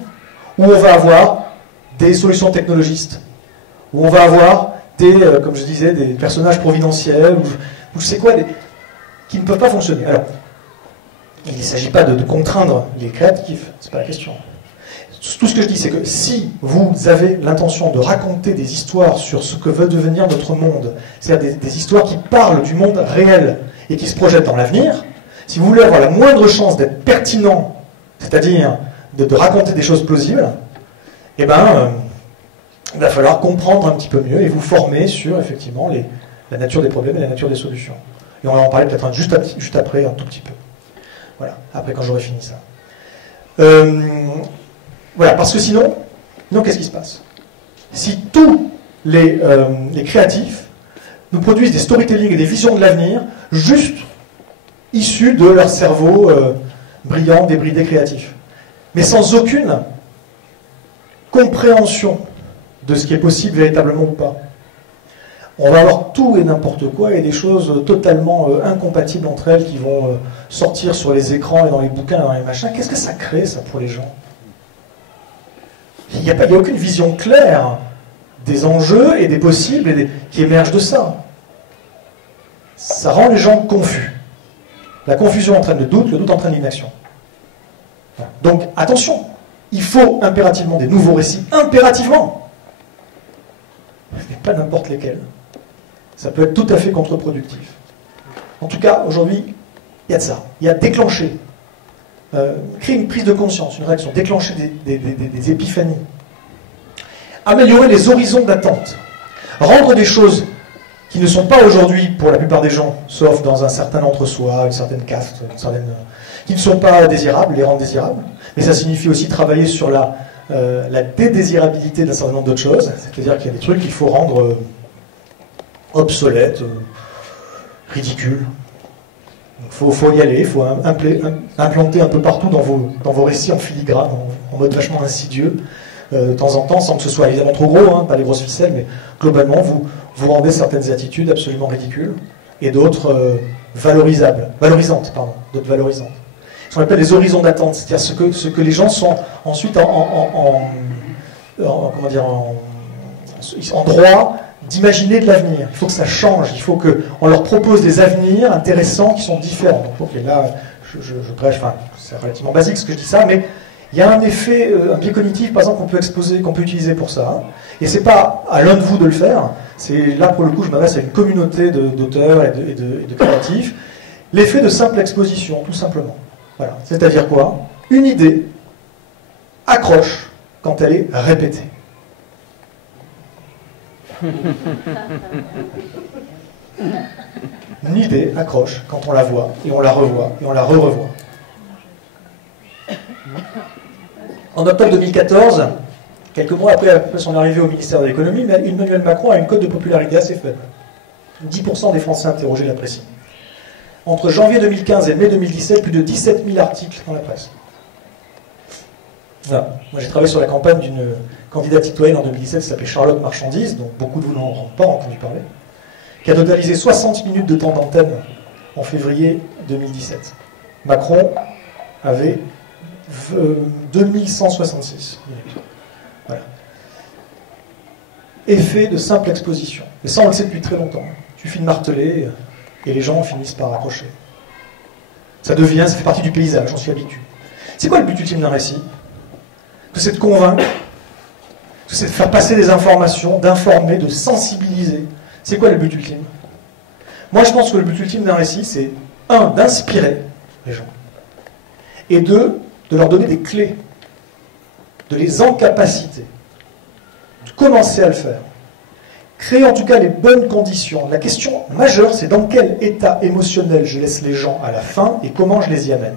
où on va avoir des solutions technologistes, où on va avoir des, comme je disais, des personnages providentiels, ou je sais quoi, qui ne peuvent pas fonctionner. Alors, il ne s'agit pas de contraindre les créatifs, c'est pas la question. Tout ce que je dis, c'est que si vous avez l'intention de raconter des histoires sur ce que veut devenir notre monde, c'est-à-dire des histoires qui parlent du monde réel et qui se projettent dans l'avenir, si vous voulez avoir la moindre chance d'être pertinent, c'est-à-dire de raconter des choses plausibles, eh ben, il va falloir comprendre un petit peu mieux et vous former sur, effectivement, la nature des problèmes et la nature des solutions. Et on va en parler peut-être juste après, un tout petit peu. Voilà, après quand j'aurai fini ça. Voilà, parce que sinon qu'est-ce qui se passe? Si tous les créatifs nous produisent des storytelling et des visions de l'avenir juste issus de leur cerveau brillant, débridé, créatif, mais sans aucune compréhension de ce qui est possible véritablement ou pas, on va avoir tout et n'importe quoi et des choses totalement incompatibles entre elles qui vont sortir sur les écrans et dans les bouquins et dans les machins. Qu'est-ce que ça crée, ça, pour les gens? Il n'y a aucune vision claire des enjeux et des possibles qui émergent de ça. Ça rend les gens confus. La confusion entraîne le doute entraîne l'inaction. Donc, attention, il faut impérativement des nouveaux récits, impérativement, mais pas n'importe lesquels. Ça peut être tout à fait contre-productif. En tout cas, aujourd'hui, il y a de ça. Il y a déclencher, créer une prise de conscience, une réaction, déclencher des épiphanies, améliorer les horizons d'attente, rendre des choses qui ne sont pas aujourd'hui, pour la plupart des gens, sauf dans un certain entre-soi, une certaine caste, qui ne sont pas désirables, les rendre désirables. Mais ça signifie aussi travailler sur la la dédésirabilité d'un certain nombre d'autres choses, c'est-à-dire qu'il y a des trucs qu'il faut rendre obsolètes, ridicules. Il faut y aller, il faut implanter un peu partout dans vos récits en filigrane, en mode vachement insidieux, de temps en temps, sans que ce soit évidemment trop gros, hein, pas les grosses ficelles, mais globalement, vous rendez certaines attitudes absolument ridicules, et d'autres valorisantes, d'autres valorisantes. Ce qu'on appelle les horizons d'attente, c'est-à-dire ce que les gens sont ensuite en droit d'imaginer de l'avenir. Il faut que ça change, il faut qu'on leur propose des avenirs intéressants qui sont différents. Donc, et là, je prêche, enfin, c'est relativement basique ce que je dis ça, mais il y a un effet, un biais cognitif, par exemple, qu'on peut utiliser pour ça. Hein. Et c'est pas à l'un de vous de le faire, c'est là pour le coup, je m'adresse à une communauté d'auteurs et de créatifs. L'effet de simple exposition, tout simplement. Voilà. C'est-à-dire quoi? Une idée accroche quand elle est répétée. Une idée accroche quand on la voit, et on la revoit, et on la re-revoit. En octobre 2014, quelques mois après son arrivée au ministère de l'économie, Emmanuel Macron a une cote de popularité assez faible. 10% des Français interrogés l'apprécient. Entre janvier 2015 et mai 2017, plus de 17 000 articles dans la presse. Voilà. Moi, j'ai travaillé sur la campagne d'une candidate citoyenne en 2017 qui s'appelait Charlotte Marchandise, dont beaucoup de vous n'en ont pas entendu parler, qui a totalisé 60 minutes de temps d'antenne en février 2017. Macron avait 2166 minutes. Voilà. Effet de simple exposition. Et ça, on le sait depuis très longtemps. Il suffit de marteler et les gens finissent par accrocher. Ça fait partie du paysage, j'en suis habitué. C'est quoi le but ultime d'un récit? Que c'est de convaincre, que c'est de faire passer des informations, d'informer, de sensibiliser. C'est quoi le but ultime? Moi, je pense que le but ultime d'un récit, c'est, un, d'inspirer les gens, et deux, de leur donner des clés, de les incapaciter, de commencer à le faire. Créer en tout cas les bonnes conditions. La question majeure, c'est dans quel état émotionnel je laisse les gens à la fin et comment je les y amène.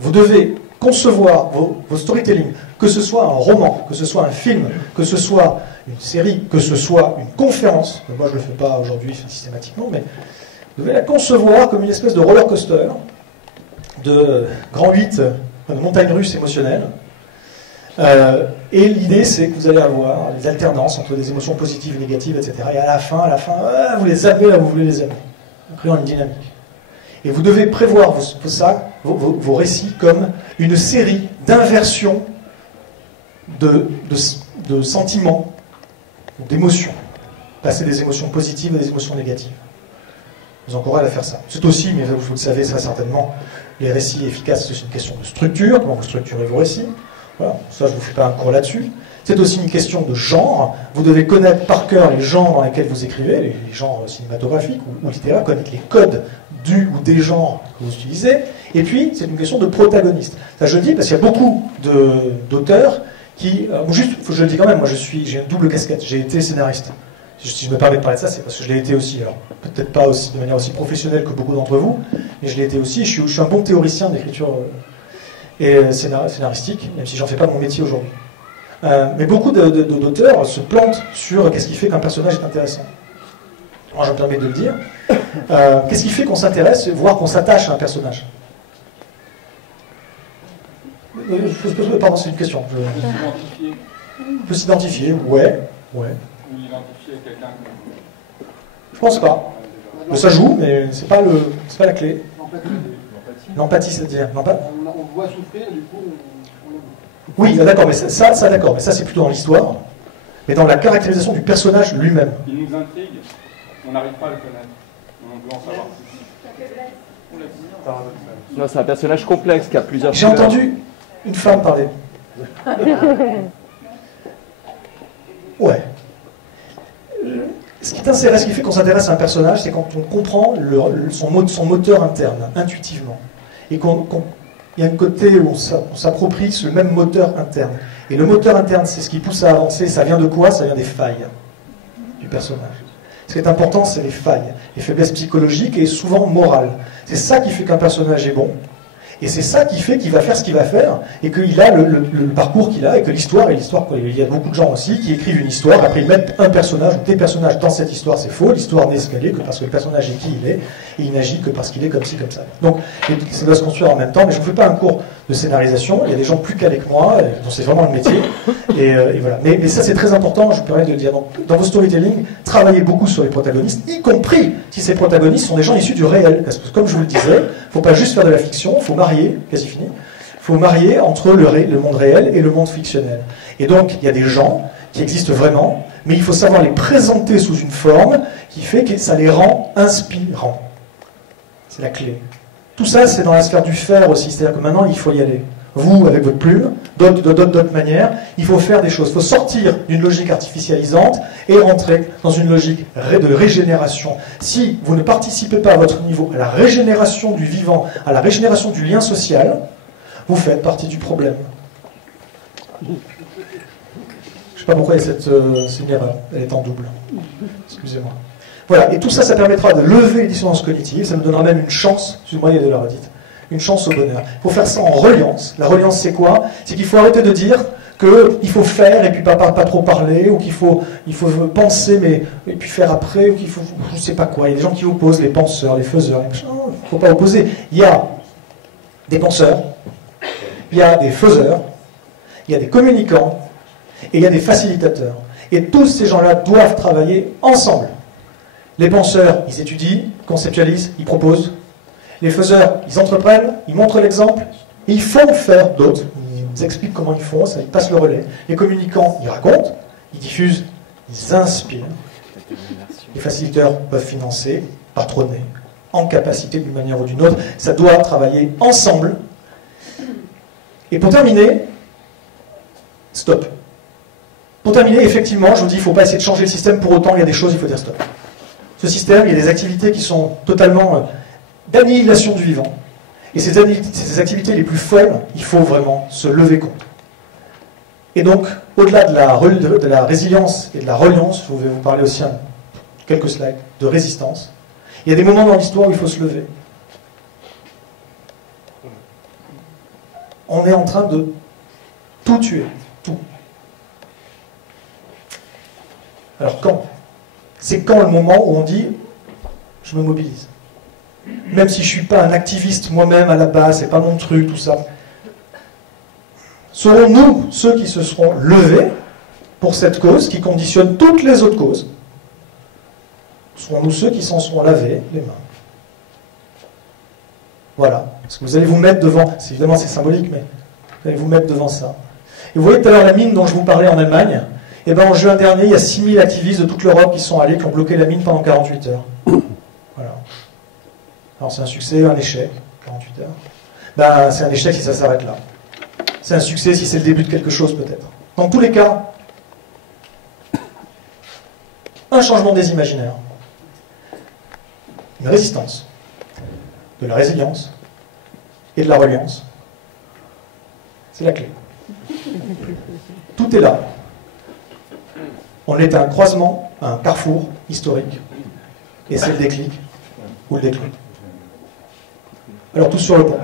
Vous devez concevoir vos storytelling, que ce soit un roman, que ce soit un film, que ce soit une série, que ce soit une conférence. Moi, je ne le fais pas aujourd'hui systématiquement, mais vous devez la concevoir comme une espèce de roller coaster, de grand 8, de montagne russe émotionnelle. Et l'idée, c'est que vous allez avoir des alternances entre des émotions positives et négatives, etc. Et à la fin, vous les avez là où vous voulez les amener, en créant une dynamique. Et vous devez prévoir vos récits comme une série d'inversions de sentiments, d'émotions. Passer des émotions positives à des émotions négatives. Vous encouragez à faire ça. C'est aussi, mais vous le savez très certainement, les récits efficaces, c'est une question de structure, comment vous structurez vos récits. Voilà, ça je ne vous fais pas un cours là-dessus. C'est aussi une question de genre. Vous devez connaître par cœur les genres dans lesquels vous écrivez, les genres cinématographiques ou littéraires, connaître les codes du ou des genres que vous utilisez. Et puis, c'est une question de protagoniste. Ça, je le dis parce qu'il y a beaucoup d'auteurs qui... juste, je le dis quand même, moi j'ai une double casquette. J'ai été scénariste. Si je me permets de parler de ça, c'est parce que je l'ai été aussi. Alors, peut-être pas aussi, de manière aussi professionnelle que beaucoup d'entre vous, mais je l'ai été aussi. Je suis un bon théoricien d'écriture et scénaristique, même si j'en fais pas mon métier aujourd'hui. Mais beaucoup d'auteurs se plantent sur qu'est-ce qui fait qu'un personnage est intéressant. Moi, je me permets de le dire. Qu'est-ce qui fait qu'on s'intéresse, voire qu'on s'attache à un personnage? Pardon, c'est une question. On peut s'identifier, ouais. Ou identifier quelqu'un. Je pense pas. Ça joue, mais c'est pas la clé. L'empathie, c'est-à-dire on voit souffrir, du coup, oui, d'accord, mais ça d'accord, mais ça c'est plutôt dans l'histoire, mais dans la caractérisation du personnage lui-même. Il nous intrigue, on n'arrive pas à le connaître, on veut en savoir plus. Non, c'est un personnage complexe qui a plusieurs... J'ai entendu une femme parler. Ouais. Ce qui fait qu'on s'intéresse à un personnage, c'est quand on comprend son moteur interne, intuitivement. Et qu'il y a un côté où on s'approprie ce même moteur interne. Et le moteur interne, c'est ce qui pousse à avancer. Ça vient de quoi? Ça vient des failles du personnage. Ce qui est important, c'est les failles, les faiblesses psychologiques et souvent morales. C'est ça qui fait qu'un personnage est bon. Et c'est ça qui fait qu'il va faire ce qu'il va faire, et qu'il a le parcours qu'il a, et que l'histoire, il y a beaucoup de gens aussi qui écrivent une histoire, après ils mettent un personnage ou des personnages dans cette histoire, c'est faux, l'histoire n'est ce qu'elle est que parce que le personnage est qui il est, et il n'agit que parce qu'il est comme ci, comme ça. Donc ça doit se construire en même temps, mais je ne vous fais pas un cours de scénarisation, il y a des gens plus calés que moi, dont c'est vraiment le métier, et voilà. Mais ça c'est très important, je me permets de le dire. Donc, dans vos storytelling, travaillez beaucoup sur les protagonistes, y compris si ces protagonistes sont des gens issus du réel, parce que comme je vous le disais, il ne faut pas juste faire de la fiction, il faut marier, quasi fini, il faut marier entre le monde réel et le monde fictionnel. Et donc, il y a des gens qui existent vraiment, mais il faut savoir les présenter sous une forme qui fait que ça les rend inspirants. C'est la clé. Tout ça, c'est dans la sphère du faire aussi, c'est-à-dire que maintenant, il faut y aller. Vous, avec votre plume, d'autres manières, il faut faire des choses. Il faut sortir d'une logique artificialisante et rentrer dans une logique de régénération. Si vous ne participez pas à votre niveau à la régénération du vivant, à la régénération du lien social, vous faites partie du problème. Je ne sais pas pourquoi il y a c'est une erreur, elle est en double. Excusez-moi. Voilà, et tout ça, ça permettra de lever les dissonances cognitives, ça nous donnera même une chance, excusez-moi, il y a de la redite. Une chance au bonheur. Il faut faire ça en reliance. La reliance, c'est quoi? C'est qu'il faut arrêter de dire qu'il faut faire et puis pas trop parler, ou qu'il faut penser mais, et puis faire après, ou qu'il faut je ne sais pas quoi. Il y a des gens qui opposent les penseurs, les faiseurs. Il ne faut pas opposer. Il y a des penseurs, il y a des faiseurs, il y a des communicants, et il y a des facilitateurs. Et tous ces gens-là doivent travailler ensemble. Les penseurs, ils étudient, conceptualisent, ils proposent. Les faiseurs, ils entreprennent, ils montrent l'exemple, ils font faire d'autres, ils expliquent comment ils font, ça, ils passent le relais. Les communicants, ils racontent, ils diffusent, ils inspirent. Les facilitateurs peuvent financer, patronner, en capacité d'une manière ou d'une autre. Ça doit travailler ensemble. Et pour terminer, stop. Pour terminer, effectivement, je vous dis, il ne faut pas essayer de changer le système, pour autant, il y a des choses, il faut dire stop. Ce système, il y a des activités qui sont totalement d'annihilation du vivant. Et ces activités les plus folles, il faut vraiment se lever contre. Et donc, au-delà de la résilience et de la reliance, je vais vous parler aussi quelques slides de résistance, il y a des moments dans l'histoire où il faut se lever. On est en train de tout tuer, tout. Alors quand? C'est quand le moment où on dit « je me mobilise ». Même si je ne suis pas un activiste moi-même à la base, c'est pas mon truc, tout ça. Serons-nous ceux qui se seront levés pour cette cause qui conditionne toutes les autres causes? Serons-nous ceux qui s'en seront lavés les mains? Voilà. Parce que vous allez vous mettre devant, évidemment c'est symbolique, mais vous allez vous mettre devant ça. Et vous voyez tout à l'heure la mine dont je vous parlais en Allemagne, et bien en juin dernier, il y a 6000 activistes de toute l'Europe qui sont allés, qui ont bloqué la mine pendant 48 heures. Voilà. Alors c'est un succès, un échec, 48 heures. Ben, c'est un échec si ça s'arrête là. C'est un succès si c'est le début de quelque chose peut-être. Dans tous les cas, un changement des imaginaires, une résistance, de la résilience et de la reliance. C'est la clé. Tout est là. On est à un croisement, à un carrefour historique. Et c'est le déclic ou le déclic. Alors tous sur le pont.